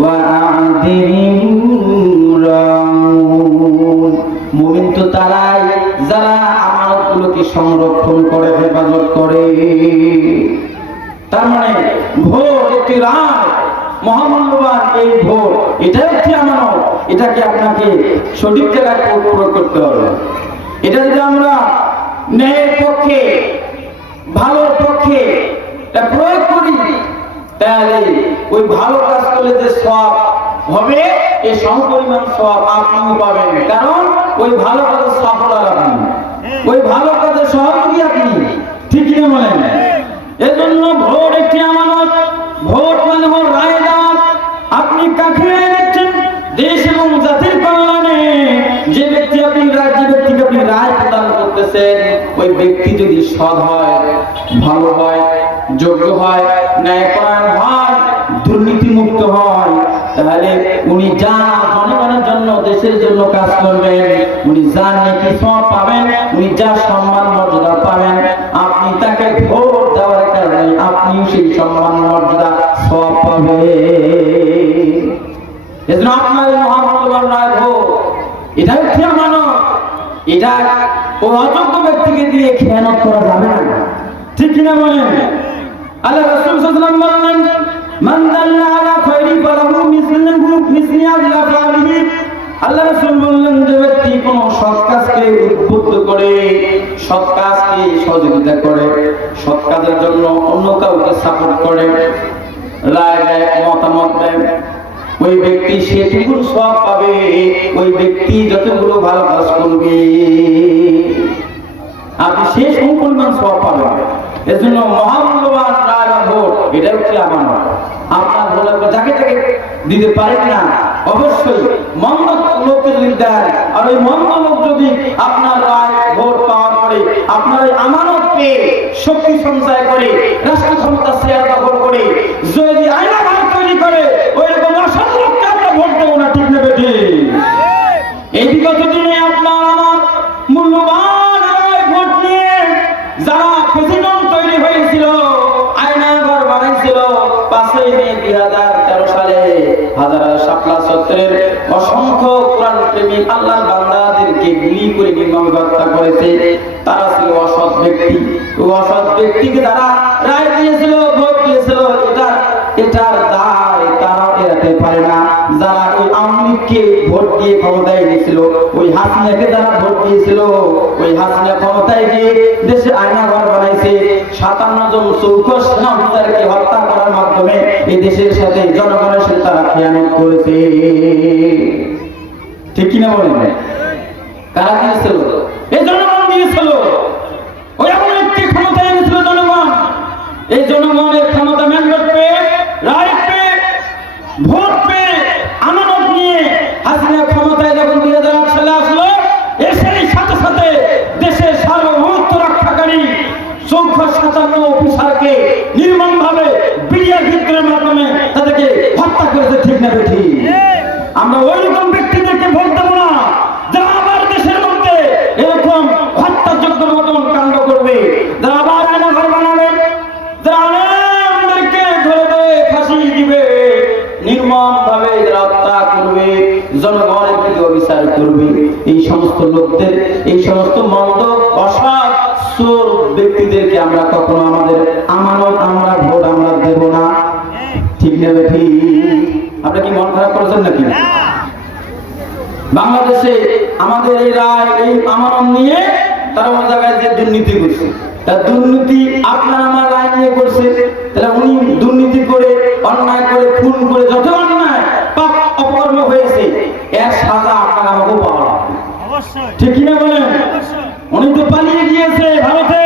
ওয়া আ'দিহিম রাউন। মুমিন তো তারাই যারা আমানতগুলোকে সংরক্ষণ করে, হেফাজত করে। তার মানে ভোট একটি রায়, মহামূল্যবান এই ভোট, এটা একটি আমানত। এটাকে আপনাকে সঠিক জায়গায় প্রয়োগ করতে হবে। এটা যদি আমরা ন্যায়ের পক্ষে, ভালোর পক্ষে প্রয়োগ করি, তাহলে ওই ভালো কাজ করলে যে সওয়াব হবে, এই সমপরিমাণ সওয়াব আপনিও পাবেন। কারণ ওই ভালো কাজের সফলতা আপনি, ওই ভালো কাজের সহযোগী আপনি। ঠিক না বলেন? এজন্য ভোট একটি আমানত। ভোট মানে হল রায় দেওয়া। আপনি কাকে রায় দিচ্ছেন? দেশ এবং জাতির কল্যাণে। যে ব্যক্তি আপনি ব্যক্তিকে আপনি রায় প্রদান করতেছেন, ওই ব্যক্তি যদি সৎ হয়, ভালো হয়, যোগ্য হয়, ন্যায়পরায়ণ হয়, দুর্নীতিমুক্ত হয়, তাহলে উনি যা জনগণের জন্য, দেশের জন্য কাজ করবেন, উনি যা নেকি সওয়াব পাবেন, উনি যা সম্মান মর্যাদা পাবেন, আপনি তাকে ভোট দেওয়ার কারণে আপনি সেই সম্মান মর্যাদা সওয়াব পাবেন। এজন্য আপনার মহামূল্যবান রায় ভোট, এটা হচ্ছে আমানত। এটা ও অযোগ্য ব্যক্তিকে দিয়ে খেয়ানত করা যাবে না। ঠিক কিনা বলেন? আল্লাহ রাসূল সাল্লাল্লাহু আলাইহি ওয়াসাল্লাম বলেন, মান দাল্লা আলা খায়রি ফালাহু মিসলি আজলা ফালিহি। আল্লাহ রাসূল বললেন, যে ব্যক্তি কোন সৎ কাজকে উদ্বুদ্ধ করে, সৎ কাজকে সহযোগিতা করে, সৎ কাজের জন্য অন্য কাউকে সাপোর্ট করে, রায় দেয়, মতামত দেয়, ওই ব্যক্তি সেটুকুর সওয়াব পাবে। ওই ব্যক্তি যতগুলো ভালো কাজ করবে, আপনি সেই সম্পূর্ণ সওয়াব পাবেন। এজন্য মহামূল্যবান রায় বা ভোট, এটা হচ্ছে আমানত। আপনার ভোট যাকে তাকে দিতে পারেন না, অবশ্যই মন্দ লোককে যদি দেন, আর ওই মন্দ লোক যদি আপনার রায় ভোট পাওয়ার পরে আপনার ওই আমানত পেয়ে শক্তি সঞ্চয় করে, রাষ্ট্র ক্ষমতা শেয়ার দখল করে, যদি আইনা ভাগ তৈরি করে, ওই রকম অসৎ লোককে আমরা ভোট দেবো না। ঠিক নেবে? ঠিক। এই বিগত দিনে আপনার আমার মূল্যবান ভোট নিয়ে যারা প্রেসিডেন্ট তৈরি হয়েছিল, আয়নাঘর বানাইছিল, 5ই মে 2013 সালে হাজারা শাপলা চত্বরের অসংখ্য কোরআন প্রেমী আল্লাহর বান্দাদেরকে গুলি করে নির্মম হত্যা করেছে, তারা ছিল অসৎ ব্যক্তি। ওই অসৎ ব্যক্তিকে তারা রায় দিয়েছিল, ভোট দিয়েছিল, এটার দায় তারা এড়াতে পারে না। যারা ওই আওয়ামী লীগকে ভোট দিয়ে ক্ষমতায় এনেছিল, ওই হাসিনাকে যারা ভোট দিয়েছিল, ওই হাসিনা ক্ষমতায় গিয়ে দেশে আয়নাঘর বানাইছে, 57 জন চৌকস সেনা অফিসারকে হত্যা করার মাধ্যমে এই দেশের সাথে, জনগণের সাথে তারা খেয়ানত করেছে। ঠিক কিনা বলেন? কারা দিয়েছিল? এই জনগণ দিয়েছিল। ওই এমন একটি ক্ষমতায় এনেছিল জনগণ। এই জনগণের ক্ষমতা ম্যান্ডেট পেয়ে, রাইট পেয়ে, ভোট পেয়ে, আমানত নিয়ে হাসিনা ক্ষমতায় যখন 2008 সালে আসলো, এসেই সাথে সাথে দেশের সার্বভৌমত্ব রক্ষাকারী 457 অফিসারকে নির্মমভাবে বিডিআর বিদ্রোহের মাধ্যমে তাদেরকে হত্যা করেছে। ঠিক না ঠিক? আমরা ওই রকম ব্যক্তিদেরকে ভোট দেবো না যারা আবার দেশের মধ্যে এরকম হত্যাযোগ্য মতন কাণ্ড করবে, যারা আবার আয়নাঘর বানাবে, যারা আমাদেরকে ধরে ধরে ফাঁসি দিবে, নির্মম ভাবে হত্যা করবে, জনগণের দিকে অবিচার করবে। এই সমস্ত লোকদের, এই সমস্ত মন্দ অসৎ চোর ব্যক্তিদেরকে আমরা কখনো আমাদের আমানত, আমরা ভোট আমরা দেব না। ঠিক নেবে? ঠিক। আপনি কি মন খারাপ করেছেন নাকি? বাংলাদেশে আমাদের এই রায়, এই আমানত নিয়ে তারা ওই জায়গায় যে দুর্নীতি করছে, তা দুর্নীতি আপনার আমার রায় নিয়ে করছে, তাহলে উনি দুর্নীতি করে, অন্যায় করে, খুন করে, যত অন্যায় পাপ অপকর্ম হয়েছে এর সাজা আপনার আমাকেও পাওয়া লাগবে। ঠিক কিনা বলেন? উনি তো পালিয়ে গিয়েছে ভারতে,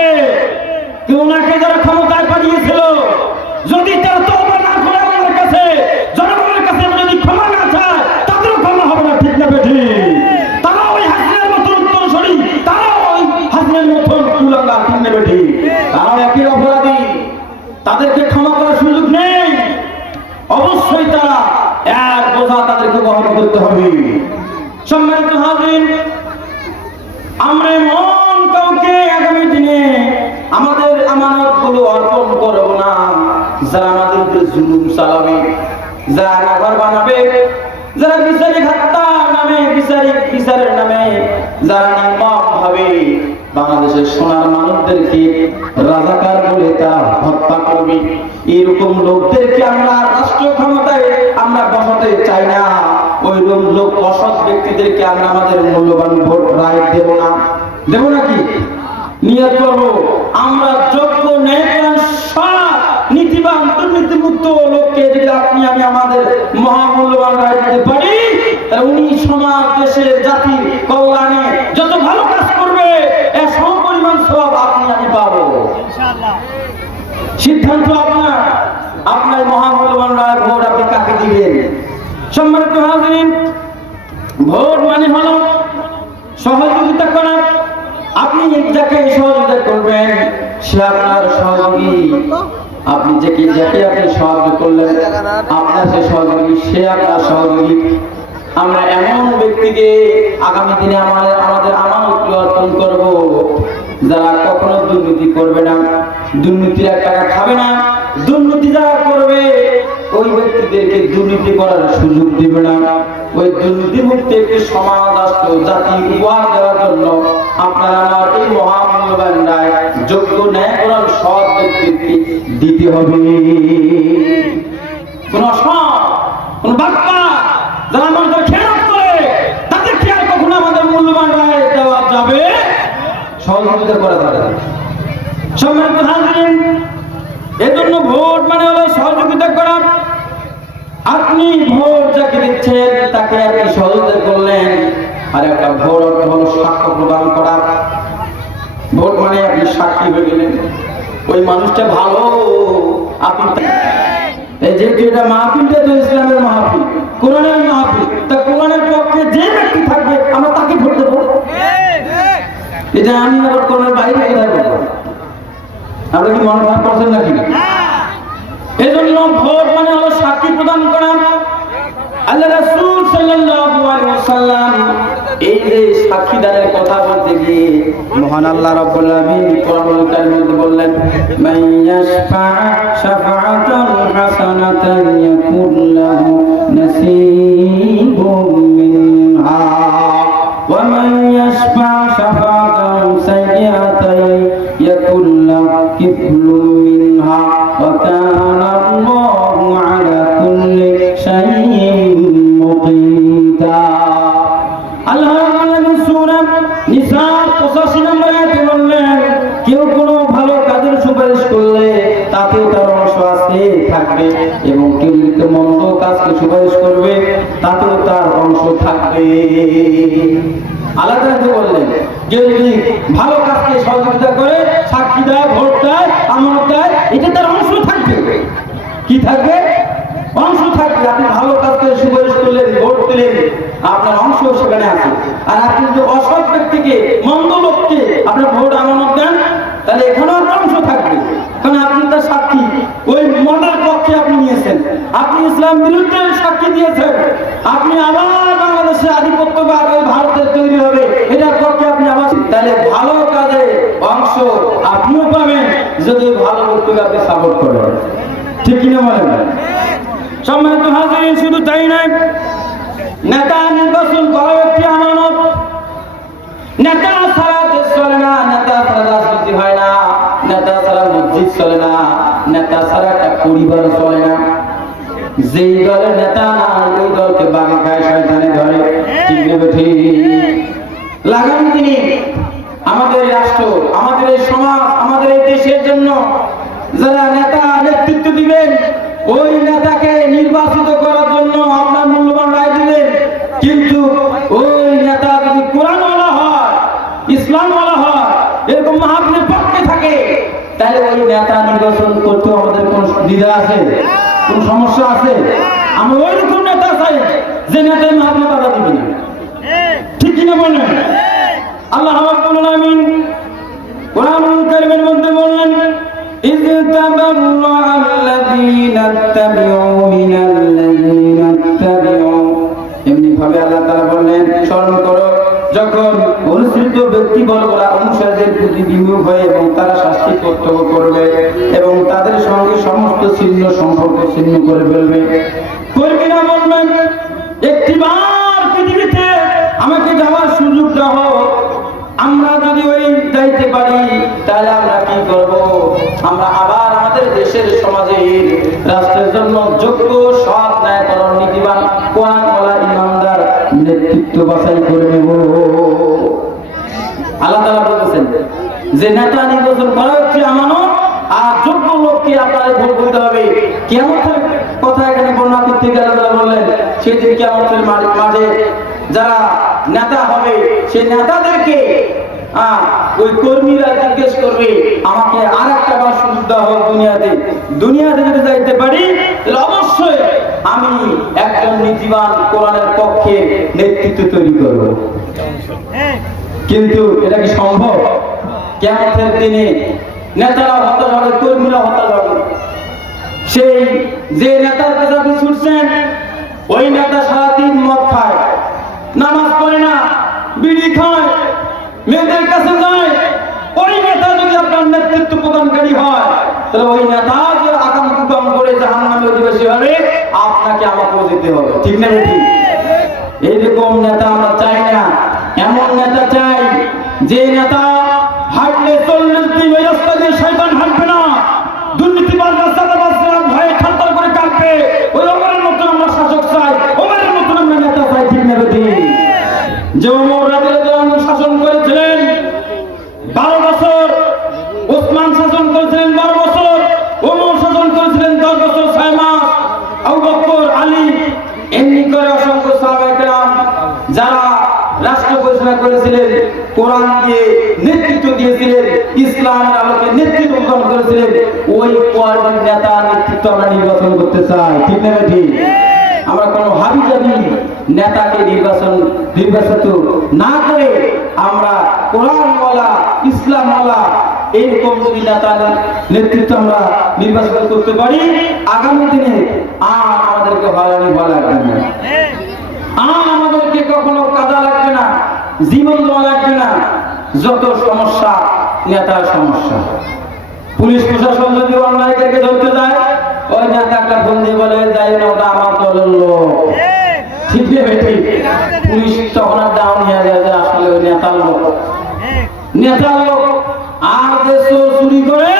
ওনাকে যারা ক্ষমতায় পাঠিয়েছিল যদি তার তওবা না করে আমার কাছে, জনগণের কাছে যদি ক্ষমা না চায় তাদেরও ক্ষমা হবে না। ঠিক না বেঠিক? তারা ওই হাসিনার মতন উত্তরসূরি, তারা ওই হাসিনার মতন কুলাঙ্গার। ঠিক না বেঠিক? তারাও একই অপরাধী, তাদেরকে ক্ষমা করার সুযোগ নেই। অবশ্যই তারা এক বোঝা তাদেরকে বহন করতে হবে। সম্মানিত হাজির, আমরা এমন কাউকে আগামী দিনে আমাদের আমানত গুলো অর্পণ করবো না যারা আমাদের উপরে জুলুম চালাবে, যারা নাগর বানাবে, যারা বিচারিক হত্যার নামে, বিচারের নামে যারা নির্মম ভাবে বাংলাদেশের সোনার মানুষদেরকে রাজাকার বলে তারা হত্যা করবে, এরকম লোকদেরকে আমরা রাষ্ট্র ক্ষমতায় আমরা বসাতে চাই না। ওই লোক অসৎ ব্যক্তিদেরকে আমরা আমাদের মূল্যবান ভোট রায় দেব না। দেব নাকি? নিয়ত করবো আমরা যোগ্য, ন্যায়পরায়ণ, সৎ, নীতিবান, দুর্নীতিমুক্ত লোককে যদি আপনি আমি আমাদের মহামূল্যবান রায় দিতে পারি, তাহলে উনি সমাজ, দেশের, জাতির কল্যাণে যত ভালো কাজ করবে এর সমপরিমাণ সওয়াব আপনি আমি পাবো ইনশাআল্লাহ। সিদ্ধান্ত আপনার, আপনার মহামূল্যবান রায় ভোট আপনি কাকে দিবেন। সম্মানিত হাজিরিন, ভোট মানে হলো সহযোগিতা করা। আপনি এক জায়গায় সহযোগিতা করবেন, সে আপনার সহযোগী। আপনি যাকে আপনি সাহায্য করলেন, আপনার সে সহযোগী, সে আপনার সহযোগী। আমরা এমন ব্যক্তিকে আগামী দিনে আমাদের আমানত অর্পণ করব যারা কখনো দুর্নীতি করবে না, দুর্নীতির টাকা খাবে না। দুর্নীতি যারা করবে ওই ব্যক্তিদেরকে দুর্নীতি করার সুযোগ দিবে না। ওই দুর্নীতি মুক্ত একটি সমাজ, রাষ্ট্র, জাতি উপহার দেওয়ার জন্য আপনার আমার এই মহামূল্যবান রায় যোগ্য, ন্যায়পরায়ণ, সৎ ব্যক্তিকে দিতে হবে। কোন অসৎ, কোন বাক্কা যারা আমাদের খেয়াল করে তাদের খেয়াল কখনো আমাদের মূল্যবান রায় দেওয়া যাবে, সহযোগিতা করা যাবে। সম্মানিত হাজিরিন, এজন্য ভোট মানে হলো সহযোগিতা করা। আপনি ভোট যাকে দিচ্ছেন তাকে আপনি সহযোগিতা করলেন। আর একটা ভোট হলো সাক্ষ্য প্রদান করা। ভোট মানে আপনি সাক্ষী হয়ে গেলেন, ওই মানুষটা ভালো। আপনি এই যেহেতু এটা মাহফিলটা তো ইসলামের মাহফিল, কোরআনের মাহফিল, তা কোরআনের পক্ষে যে ব্যক্তি থাকবে আমরা তাকে ভোট দেবো। এটা আমি আবার কোরআনের বাইরে কোথায় বলবো? আমরা কি মন ভাব করছেন নাকি? এজন্য ভোট মানে হলো সাক্ষী প্রদান করা। আল্লাহ রাসূল সাল্লাল্লাহু আলাইহি ওয়াসাল্লাম এই যে সাক্ষীদারের কথা বলতে গিয়ে মহান আল্লাহ রাব্বুল আলামিন কোরআনুল কারীমের মধ্যে বললেন, মান ইয়াশফা শাফাআতান হাসানাতান ইয়াকুল লাহু নাসীবুম মিনহা ওয়া মান ইয়াশফা শাফাআতান সাইয়্যাতান ইয়াকুল লাহু কিফলুম মিনহা ওয়া কানা আল্লাহু আলা কুল্লি শাইইন মুকিতা। আল্লাহ সূরা নিসা 85 নম্বর আয়াতে বললেন, কেউ কোনো ভালো কাজের সুপারিশ করলে তাতেও তার অংশ আছে থাকবে, এবং কেউ যদি মন্দ কাজকে সুপারিশ করবে তাতেও তার অংশ থাকবে। আলাদা বললেন, কেউ যদি ভালো কাজকে সহযোগিতা করে, সাক্ষী দেয়, ভোট দেয়, আমানত দেয়, এটা তার অংশ থাকবে। কি থাকবে? অংশ থাকবে। আপনি ভালো কাজকে সুপারিশ করলেন, ভোট দিলেন, আপনার অংশ সেখানে আছে। আর আপনি যদি অসৎ ব্যক্তিকে, মন্দ লোককে আপনার ভোট আমানত দেন, তাহলে এখানেও আপনার অংশ থাকবে, কারণ আপনি তার সাক্ষী। ওই মন্দের পক্ষে আপনি নিয়েছেন, আপনি ইসলাম বিরুদ্ধে সাক্ষী দিয়েছেন, আপনি আবার বাংলাদেশে আধিপত্যবাদ ওই ভারতের তৈরি হবে এটার পক্ষে আপনি আবার, তাহলে ভালো কাজে অংশ আপনিও পাবেন যদি ভালো ব্যক্তিকে আপনি সাপোর্ট করেন। ঠিক কিনা বলেন? সম্মানিত হাজিরিন, শুধু তাই নয়, নেতা নির্বাচন করা একটি আমানত। নেতা ছাড়া দেশ চলে না, নেতা ছাড়া রাজনীতি হয় না, নেতা ছাড়া মসজিদ চলে না, নেতা ছাড়া একটা পরিবার চলে না। যেই দলের নেতা না ওই দলকে বাগে খায়, শয়তানে ধরে। ঠিক নেবে? ঠিক। লাগাম দিনে আমাদের এই রাষ্ট্র, আমাদের এই সমাজ, আমাদের এই দেশের জন্য যারা নেতা নেতৃত্ব দিবেন, ওই নেতাকে নির্বাচিত করার জন্য আপনার মূল্যবান রায় দিবেন। কিন্তু ওই নেতা যদি কোরআনওয়ালা হয়, ইসলামওয়ালা হয়, এরকম মাহফিলের পক্ষে থাকে, তাহলে ওই নেতা নির্বাচন করতেও আমাদের কোন দ্বিধা আছে, কোন সমস্যা আছে? আমরা ওইরকম নেতা চাই যে নেতাই মাহফিলে বাধা দিবে না। ঠিক কিনা বলেন? আল্লাহ রাব্বুল আলামিন কোরআনুল কারীমের মধ্যে বলেন, ইয তাবাররাআ আল্লাযীনা ইত্তাবিউ মিনাল্লাযীনা ইত্তাবিউ। এমনি ভাবে আল্লাহ তাআলা বলেন, স্মরণ করো যখন অনুসৃত ব্যক্তিবর্গরা অনুসারীদের প্রতি বিমুখ হয়ে এবং তারা শাস্তি প্রত্যক্ষ করবে এবং তাদের সঙ্গে সমস্ত ছিন্ন সম্পর্ক ছিন্ন করে ফেলবে। কর্মীরা বলবেন, একটিবার পৃথিবীতে আমাকে যাওয়ার সুযোগ দাও, আমরা যদি ওই যাইতে পারি তাহলে আমরা কি করব? আমরা আবার আমাদের দেশের সমাজের রাষ্ট্রের জন্য যোগ্য, সৎ, ন্যায়পরায়ণ, নীতিবান, কোরআনওয়ালা, ইমানদার নেতৃত্ব বাছাই করে নেব। আল্লাহ তাআলা বলেছেন যে নেতা নির্বাচন করা হচ্ছে আমানত, আর যোগ্য লোককে আপনারা ভোট দিতে হবে। কিয়ামতের কথা এখানে বর্ণনা করতে গিয়ে আল্লাহ বললেন, সেদিন কিয়ামতের মাঝে যারা নেতা হবে সেই নেতাদেরকে ওই কর্মীরা জিজ্ঞেস করবে, আমাকে আর একটা বার সুযোগ দেওয়া হোক দুনিয়াতে যদি যাইতে পারি তাহলে অবশ্যই আমি একজন নীতিবান কোরআনের পক্ষে নেতৃত্ব তৈরি করব। কিন্তু এটা কি সম্ভব? কিয়ামতের দিনে নেতারা হতাশ হবে, কর্মীরা হতাশ হবে। সেই যে নেতার কাছে আপনি ছুটছেন, ওই নেতা সারাদিন মদ খায়, নামাজ পড়ে না, বিড়ি খায়, মেয়েদের কাছে যায়। ওই নেতা যদি আপনার নেতৃত্ব প্রদানকারী হয়, তাহলে ওই নেতা যে আগাম কুকাম করে জাহান্নামে অধিবাসী হবে, আপনাকে আমাকেও যেতে হবে। ঠিক না? ঠিক। এইরকম নেতা আমরা চাই না। এমন নেতা চাই যে নেতা হাঁটলে 40 দিন ওই রাস্তা দিয়ে শয়তান হাঁটবে না, দুর্নীতিবাজ রাস্তাবাজরা ভয়ে থারথার করে কাঁপবে। ওই ওমরের মতন আমরা শাসক চাই, ওমরের মতন আমরা নেতা চাই। ঠিক না? ঠিক। যে ওমর রাদিয়াল্লাহু আনহু শাসন করেছিলেন 12 বছর, ওসমান শাসন করেছিলেন 12 বছর, ওমর শাসন করেছিলেন 10 বছর 6 মাস, আবু বকর, আলী, এমনি করে অসংখ্য সাহাবায়ে কেরাম যারা রাষ্ট্র পরিচালনা করেছিলেন, কোরআন দিয়ে নেতৃত্ব দিয়েছিলেন, ইসলামের আলোকে নেতৃত্ব প্রদান করেছিলেন, ওই কোয়ালিটির নেতা নেতৃত্ব আমরা নির্বাচন করতে চাই। ঠিক না? ঠিক। আমরা কোনো হাবিজাবি নেতাকে নির্বাচিত না করে আমরা কোরআনওয়ালা, ইসলামওয়ালা এইরকম যদি নেতা নেতৃত্ব আমরা নির্বাচিত করতে পারি, আগামী দিনে আর আমাদেরকে হয়রানি হওয়া লাগবে না, আর আমাদেরকে কখনো কাজা লাগবে না, জীবন দেওয়া লাগবে না। যত সমস্যা নেতার সমস্যা। পুলিশ প্রশাসন যদি অন্যায়কে ধরতে যায়, ওই নেতা একটা ফোন দিয়ে বলে, যাই না ওটা আমার দলের লোক। ঠিক আছে? ঠিক। পুলিশ তখন আর দাও নিয়ে যায় যে আসলে ওই নেতার লোক। আর যে চোর চুরি করে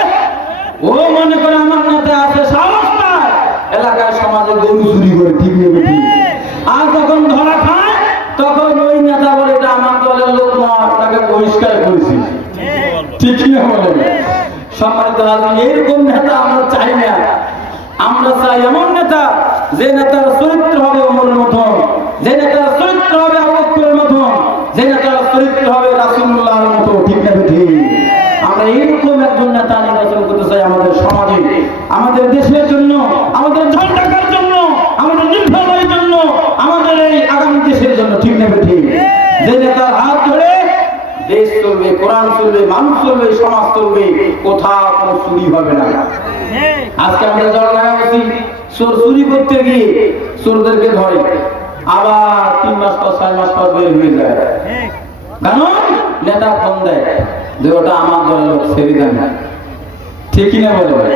ও মনে করে আমার নেতা আছে, সাহস পায় এলাকায় সমাজে গরু চুরি করে। ঠিক নেবে? ঠিক। আর যখন ধরা খায় তখন ওই নেতা বলে এটা আমার দলের লোক নয়, তাকে বহিষ্কার করেছি। ঠিক না? বলে সম্মানিত হাজির, এরকম নেতা আমরা চাই না। আমরা চাই এমন নেতা যে নেতার চরিত্র হবে ওমরের মতন, যে নেতার চরিত্র হবে আবু বকরের মতন, যে নেতার চরিত্র হবে রাসূলুল্লাহর মতো। ঠিক না? ঠিক। আমরা এইরকম একজন নেতা নির্বাচন করতে চাই আমাদের সমাজে, আমাদের দেশের জন্য, আমাদের ধন টাকার জন্য, আমাদের নির্ভরের জন্য, আমাদের এই আগামী দেশের জন্য। ঠিক না? ঠিক। যে নেতার হাত ধরে দেশ চলবে, কোরআন চলবে, মানুষ চলবে, সমাজ চলবে, কোথাও কোনো চুরি হবে না। আজকে আমাদের জল লাগাচ্ছি, চোর চুরি করতে গিয়ে চোরদেরকে ধরে, আবার 3 মাস পর 6 মাস পর বের হয়ে যায়। কারণ নেতা ফোন দেয় যে ওটা আমার দলের লোক, ছেড়ে দেয় না। ঠিক না? বলে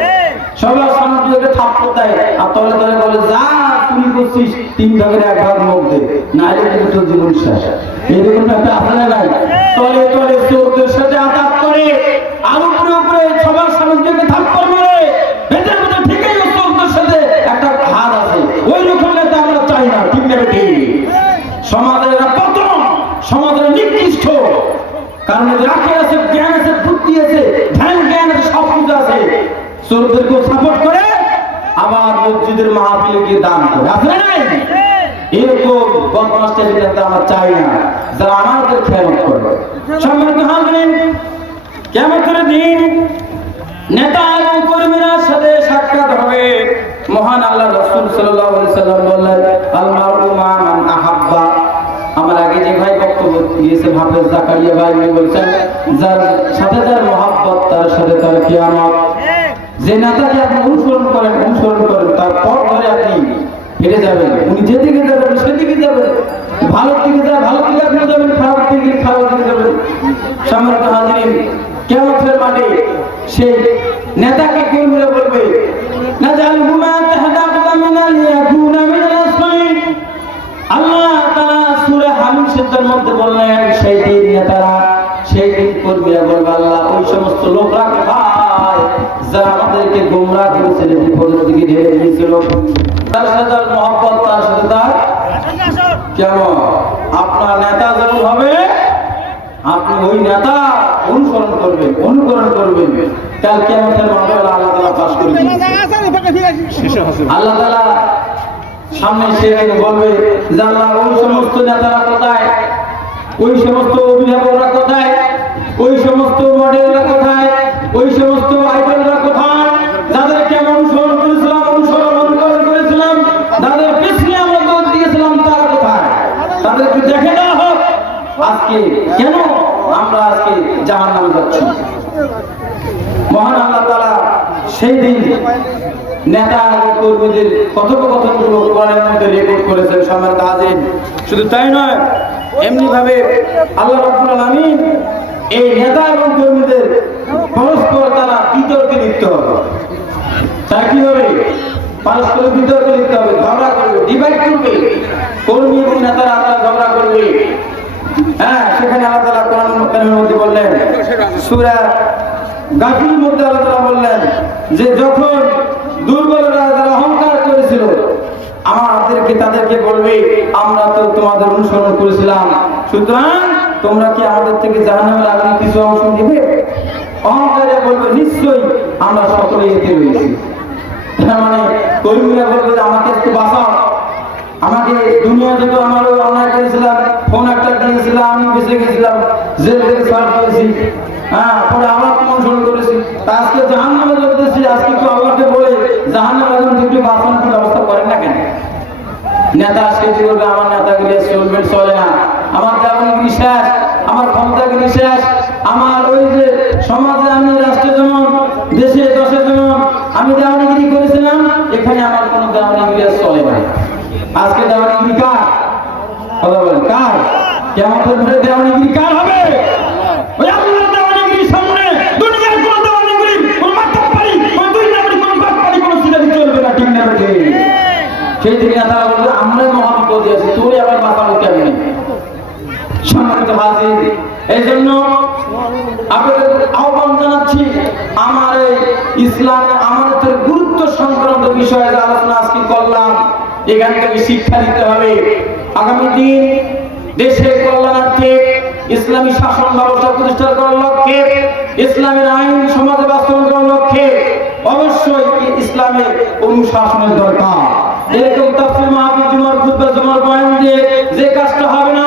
সবার সামনে দিয়ে থাপ্পড় দেয়, আর তলে তলে বলে, যা চুরি করছিস 3 ভাগের 1 ভাগ মুখ দে, না হলে কিন্তু তোর জীবন শেষ। এরকম একটা আপনারা নাই, তলে তলে চোরদের সাথে আঘাত করে, আর উপরে উপরে সবার সামনে দিয়ে থাপ্পড় মেরে, ভেতরে ভেতরে ঠিকই চোরদের সাথে একটা হাত আছে। ওই রকম নেতা আমরা চাই না। ঠিক না? ঠিক। সমাজের পতন, সমাজের নিকৃষ্ট কারণ রাখে আছে, জ্ঞান আছে, বুদ্ধি আছে, ধ্যান জ্ঞান আছে, সব কিছু আছে। চোরদেরকেও সাপোর্ট করে, আবার মসজিদের মাহফিলে গিয়ে দান করে, আছে না নাই? এরকম বদমাশটা আমরা চাই না, যারা আমাদের খেয়ানত করে। সম্মানিত হাজরিন, কিয়ামতের দিন নেতা এবং কর্মীরা সাথে সাক্ষাৎ হবে। মহান আল্লাহ রাসূল সাল্লাল্লাহু আলাইহি সাল্লাম বললেন, আল মারউ মা মান আহাব্বা। আমার আগে যে ভাই বক্তব্য দিয়েছে হাফেজ জাকারিয়া ভাই, উনি বলছেন যার সাথে যার মহব্বত তার সাথে তার কিয়ামত। যে নেতাকে আপনি অনুসরণ করেন তার পথ ধরে আপনি হেঁটে যাবেন, উনি যেদিকে যাবেন সেদিকে যাবেন, ভালো দিকে যায় ভালো দিকে আপনি যাবেন, খারাপ দিকে খারাপ দিকে যাবেন। সম্মানিত হাজরিন, কিয়ামতের মাঠে সেই নেতাকে কর্মীরা বলবে, নাজালহু মা তাহদাকুম মিনাল ইয়াকুনা মিনাল আসফালিন। আল্লাহ তাআলা সূরা হামিদের মধ্যে বললেন, সেই দিন নেতারা, সেই দিন কর্মীরা বলবে, আল্লাহ ওই সমস্ত লোকরা কোথায় যারা আমাদেরকে গোমরাহ করেছিল, বিপদের দিকে ঢেলে দিয়েছিল। তার সাথে তার মহব্বত, তার সাথে তার কেমন। আপনার নেতা যখন হবে আপনি ওই নেতা অনুকরণ করবেন, কাল কিয়ামতের মাঠে আল্লাহ তাআলা পাশ করে দিবেন। আল্লাহ তাআলা সামনে সেখানে বলবে যে আল্লাহ ওই সমস্ত নেতারা কোথায়, ওই সমস্ত অভিভাবকরা কোথায়, ওই সমস্ত মডেলরা কোথায়, ওই সমস্ত আইডলরা কোথায়, যাদেরকে আমি অনুসরণ করেছিলাম, যাদের পিছনে আমরা দৌড় দিয়েছিলাম, তারা কোথায়? তাদেরকে দেখে দেওয়া হোক। আজকে কেন আমরা আজকে জাহান্নামে যাচ্ছি? মহান আল্লাহ তাআলা সেই দিন নেতা এবং কর্মীদের কথোপকথনগুলো কোরআনের মধ্যে রেকর্ড করেছেন। সম্মানিত হাজির, শুধু তাই নয়, এমনি ভাবে আল্লাহ রাব্বুল আলামিন এই নেতা এবং কর্মীদের পরস্পর তারা বিতর্কে লিপ্ত হবে। তারা কি হবে? পরস্পর বিতর্কে লিপ্ত হবে, ঝগড়া করবে, ডিবেট করবে। কর্মী এবং নেতারা তারা ঝগড়া করবে। হ্যাঁ, সেখানে আল্লাহ তাআলা কোরআনের মধ্যে বললেন, সূরা গাফির মধ্যে আল্লাহ তাআলা বললেন যে যখন দুর্বলরা যারা অহংকার করেছিল তাদেরকে বলবে, আমরা তো তোমাদের অনুসরণ করেছিলাম, সুতরাং তোমরা কি আমাদের থেকে জাহান্নামের আগুনে কিছু অংশ দিবে? অহংকারে বলবে, নিশ্চয়ই আমরা সকলেই এতে রয়েছি। তার মানে কর্মীরা বলবে, আমাকে একটু বাঁচাও, আমাকে দুনিয়াতে তো আমার অন্যায় করেছিলাম, ফোন একটা দিয়েছিলাম, আমি বেঁচে গেছিলাম, জেল থেকে ছাড় পেয়েছি, হ্যাঁ, পরে আবার অনুসরণ করেছি, আজকে জাহান্নামে চলতেছি, আজকে তো আল্লাহকে বলে জাহান্নামের আগুন থেকে বাঁচানোর ব্যবস্থা করেন না কেন? নেতা আজকে কি বলবে, আমার নেতাগিরি চলে না, আমার দেওয়ানিগিরি শেষ, আমার ক্ষমতাগিরি শেষ, আমার ওই যে সমাজে আমি রাষ্ট্রে যেমন, দেশে দশে যেমন আমি দেওয়ানিগিরি করেছিলাম, এখানে আমার কোনো দেওয়ানিগিরি চলে না। আজকে দেওয়ানিগিরি কার? কথা বলেন, কার? কিয়ামতের মাঠে দেওয়ানিগিরি কার হবে? ওই আল্লাহর দেওয়ানিগিরি সামনে দুনিয়ার কোন দেওয়ানিগিরি, কোন মাতব্বরি, কোন দুই নম্বরি, কোন বাটপারি, কোন সিটারি চলবে না, ঠিক না বেঠে? সেই দিকে তারা বলবে, আমরাই মহাবিপদে আছি, তুই আবার বাঁচানো কেমন? সম্মানিত হাজির, এই জন্য আপনাদের আহ্বান জানাচ্ছি, আমার এই ইসলামে আমাদের গুরুত্ব সংক্রান্ত বিষয়ে যে আলোচনা আজকে করলাম, এখান থেকে শিক্ষা দিতে হবে। আগামী দিন দেশের কল্যাণার্থে ইসলামী শাসন ব্যবস্থা প্রতিষ্ঠা করার লক্ষ্যে, ইসলামের আইন সমাজে বাস্তবায়ন করার লক্ষ্যে অবশ্যই ইসলামের অনুশাসনের দরকার। এরকম তাফসীর মাহফিল, জুমার খুতবা, জুমার বয়ান দিয়ে যে কাজটা হবে না,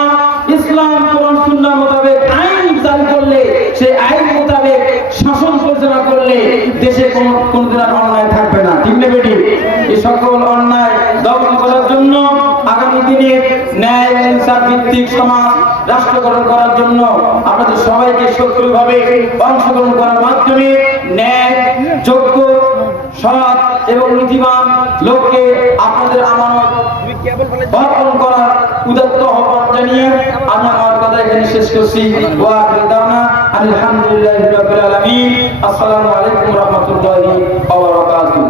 ইসলাম কোরআন সুন্নাহ মোতাবেক আইন জারি করলে, সেই আইন মোতাবেক শাসন পরিচালনা করলে দেশে কোনদিন আর অন্যায় থাকবে না, ঠিক না বেটি? এই সকল অন্যায় দমন করার জন্য, আগামী দিনে ন্যায় ইনসাফ ভিত্তিক সমাজ রাষ্ট্র গঠন করার জন্য আপনাদের সবাইকে সক্রিয়ভাবে অংশগ্রহণ করার মাধ্যমে ন্যায়, যোগ্য, সৎ এবং নীতিবান লোককে আপনাদের আমানত অর্পণ করার উদাত্ত আহ্বান জানিয়ে আমি আমার কথা এখানে শেষ করছি। ওয়া আখিরু দাওয়ানা আলহামদুলিল্লাহি রাব্বিল আলামিন। আসসালামু আলাইকুম ওয়া রাহমাতুল্লাহি ওয়া বারাকাতুহু।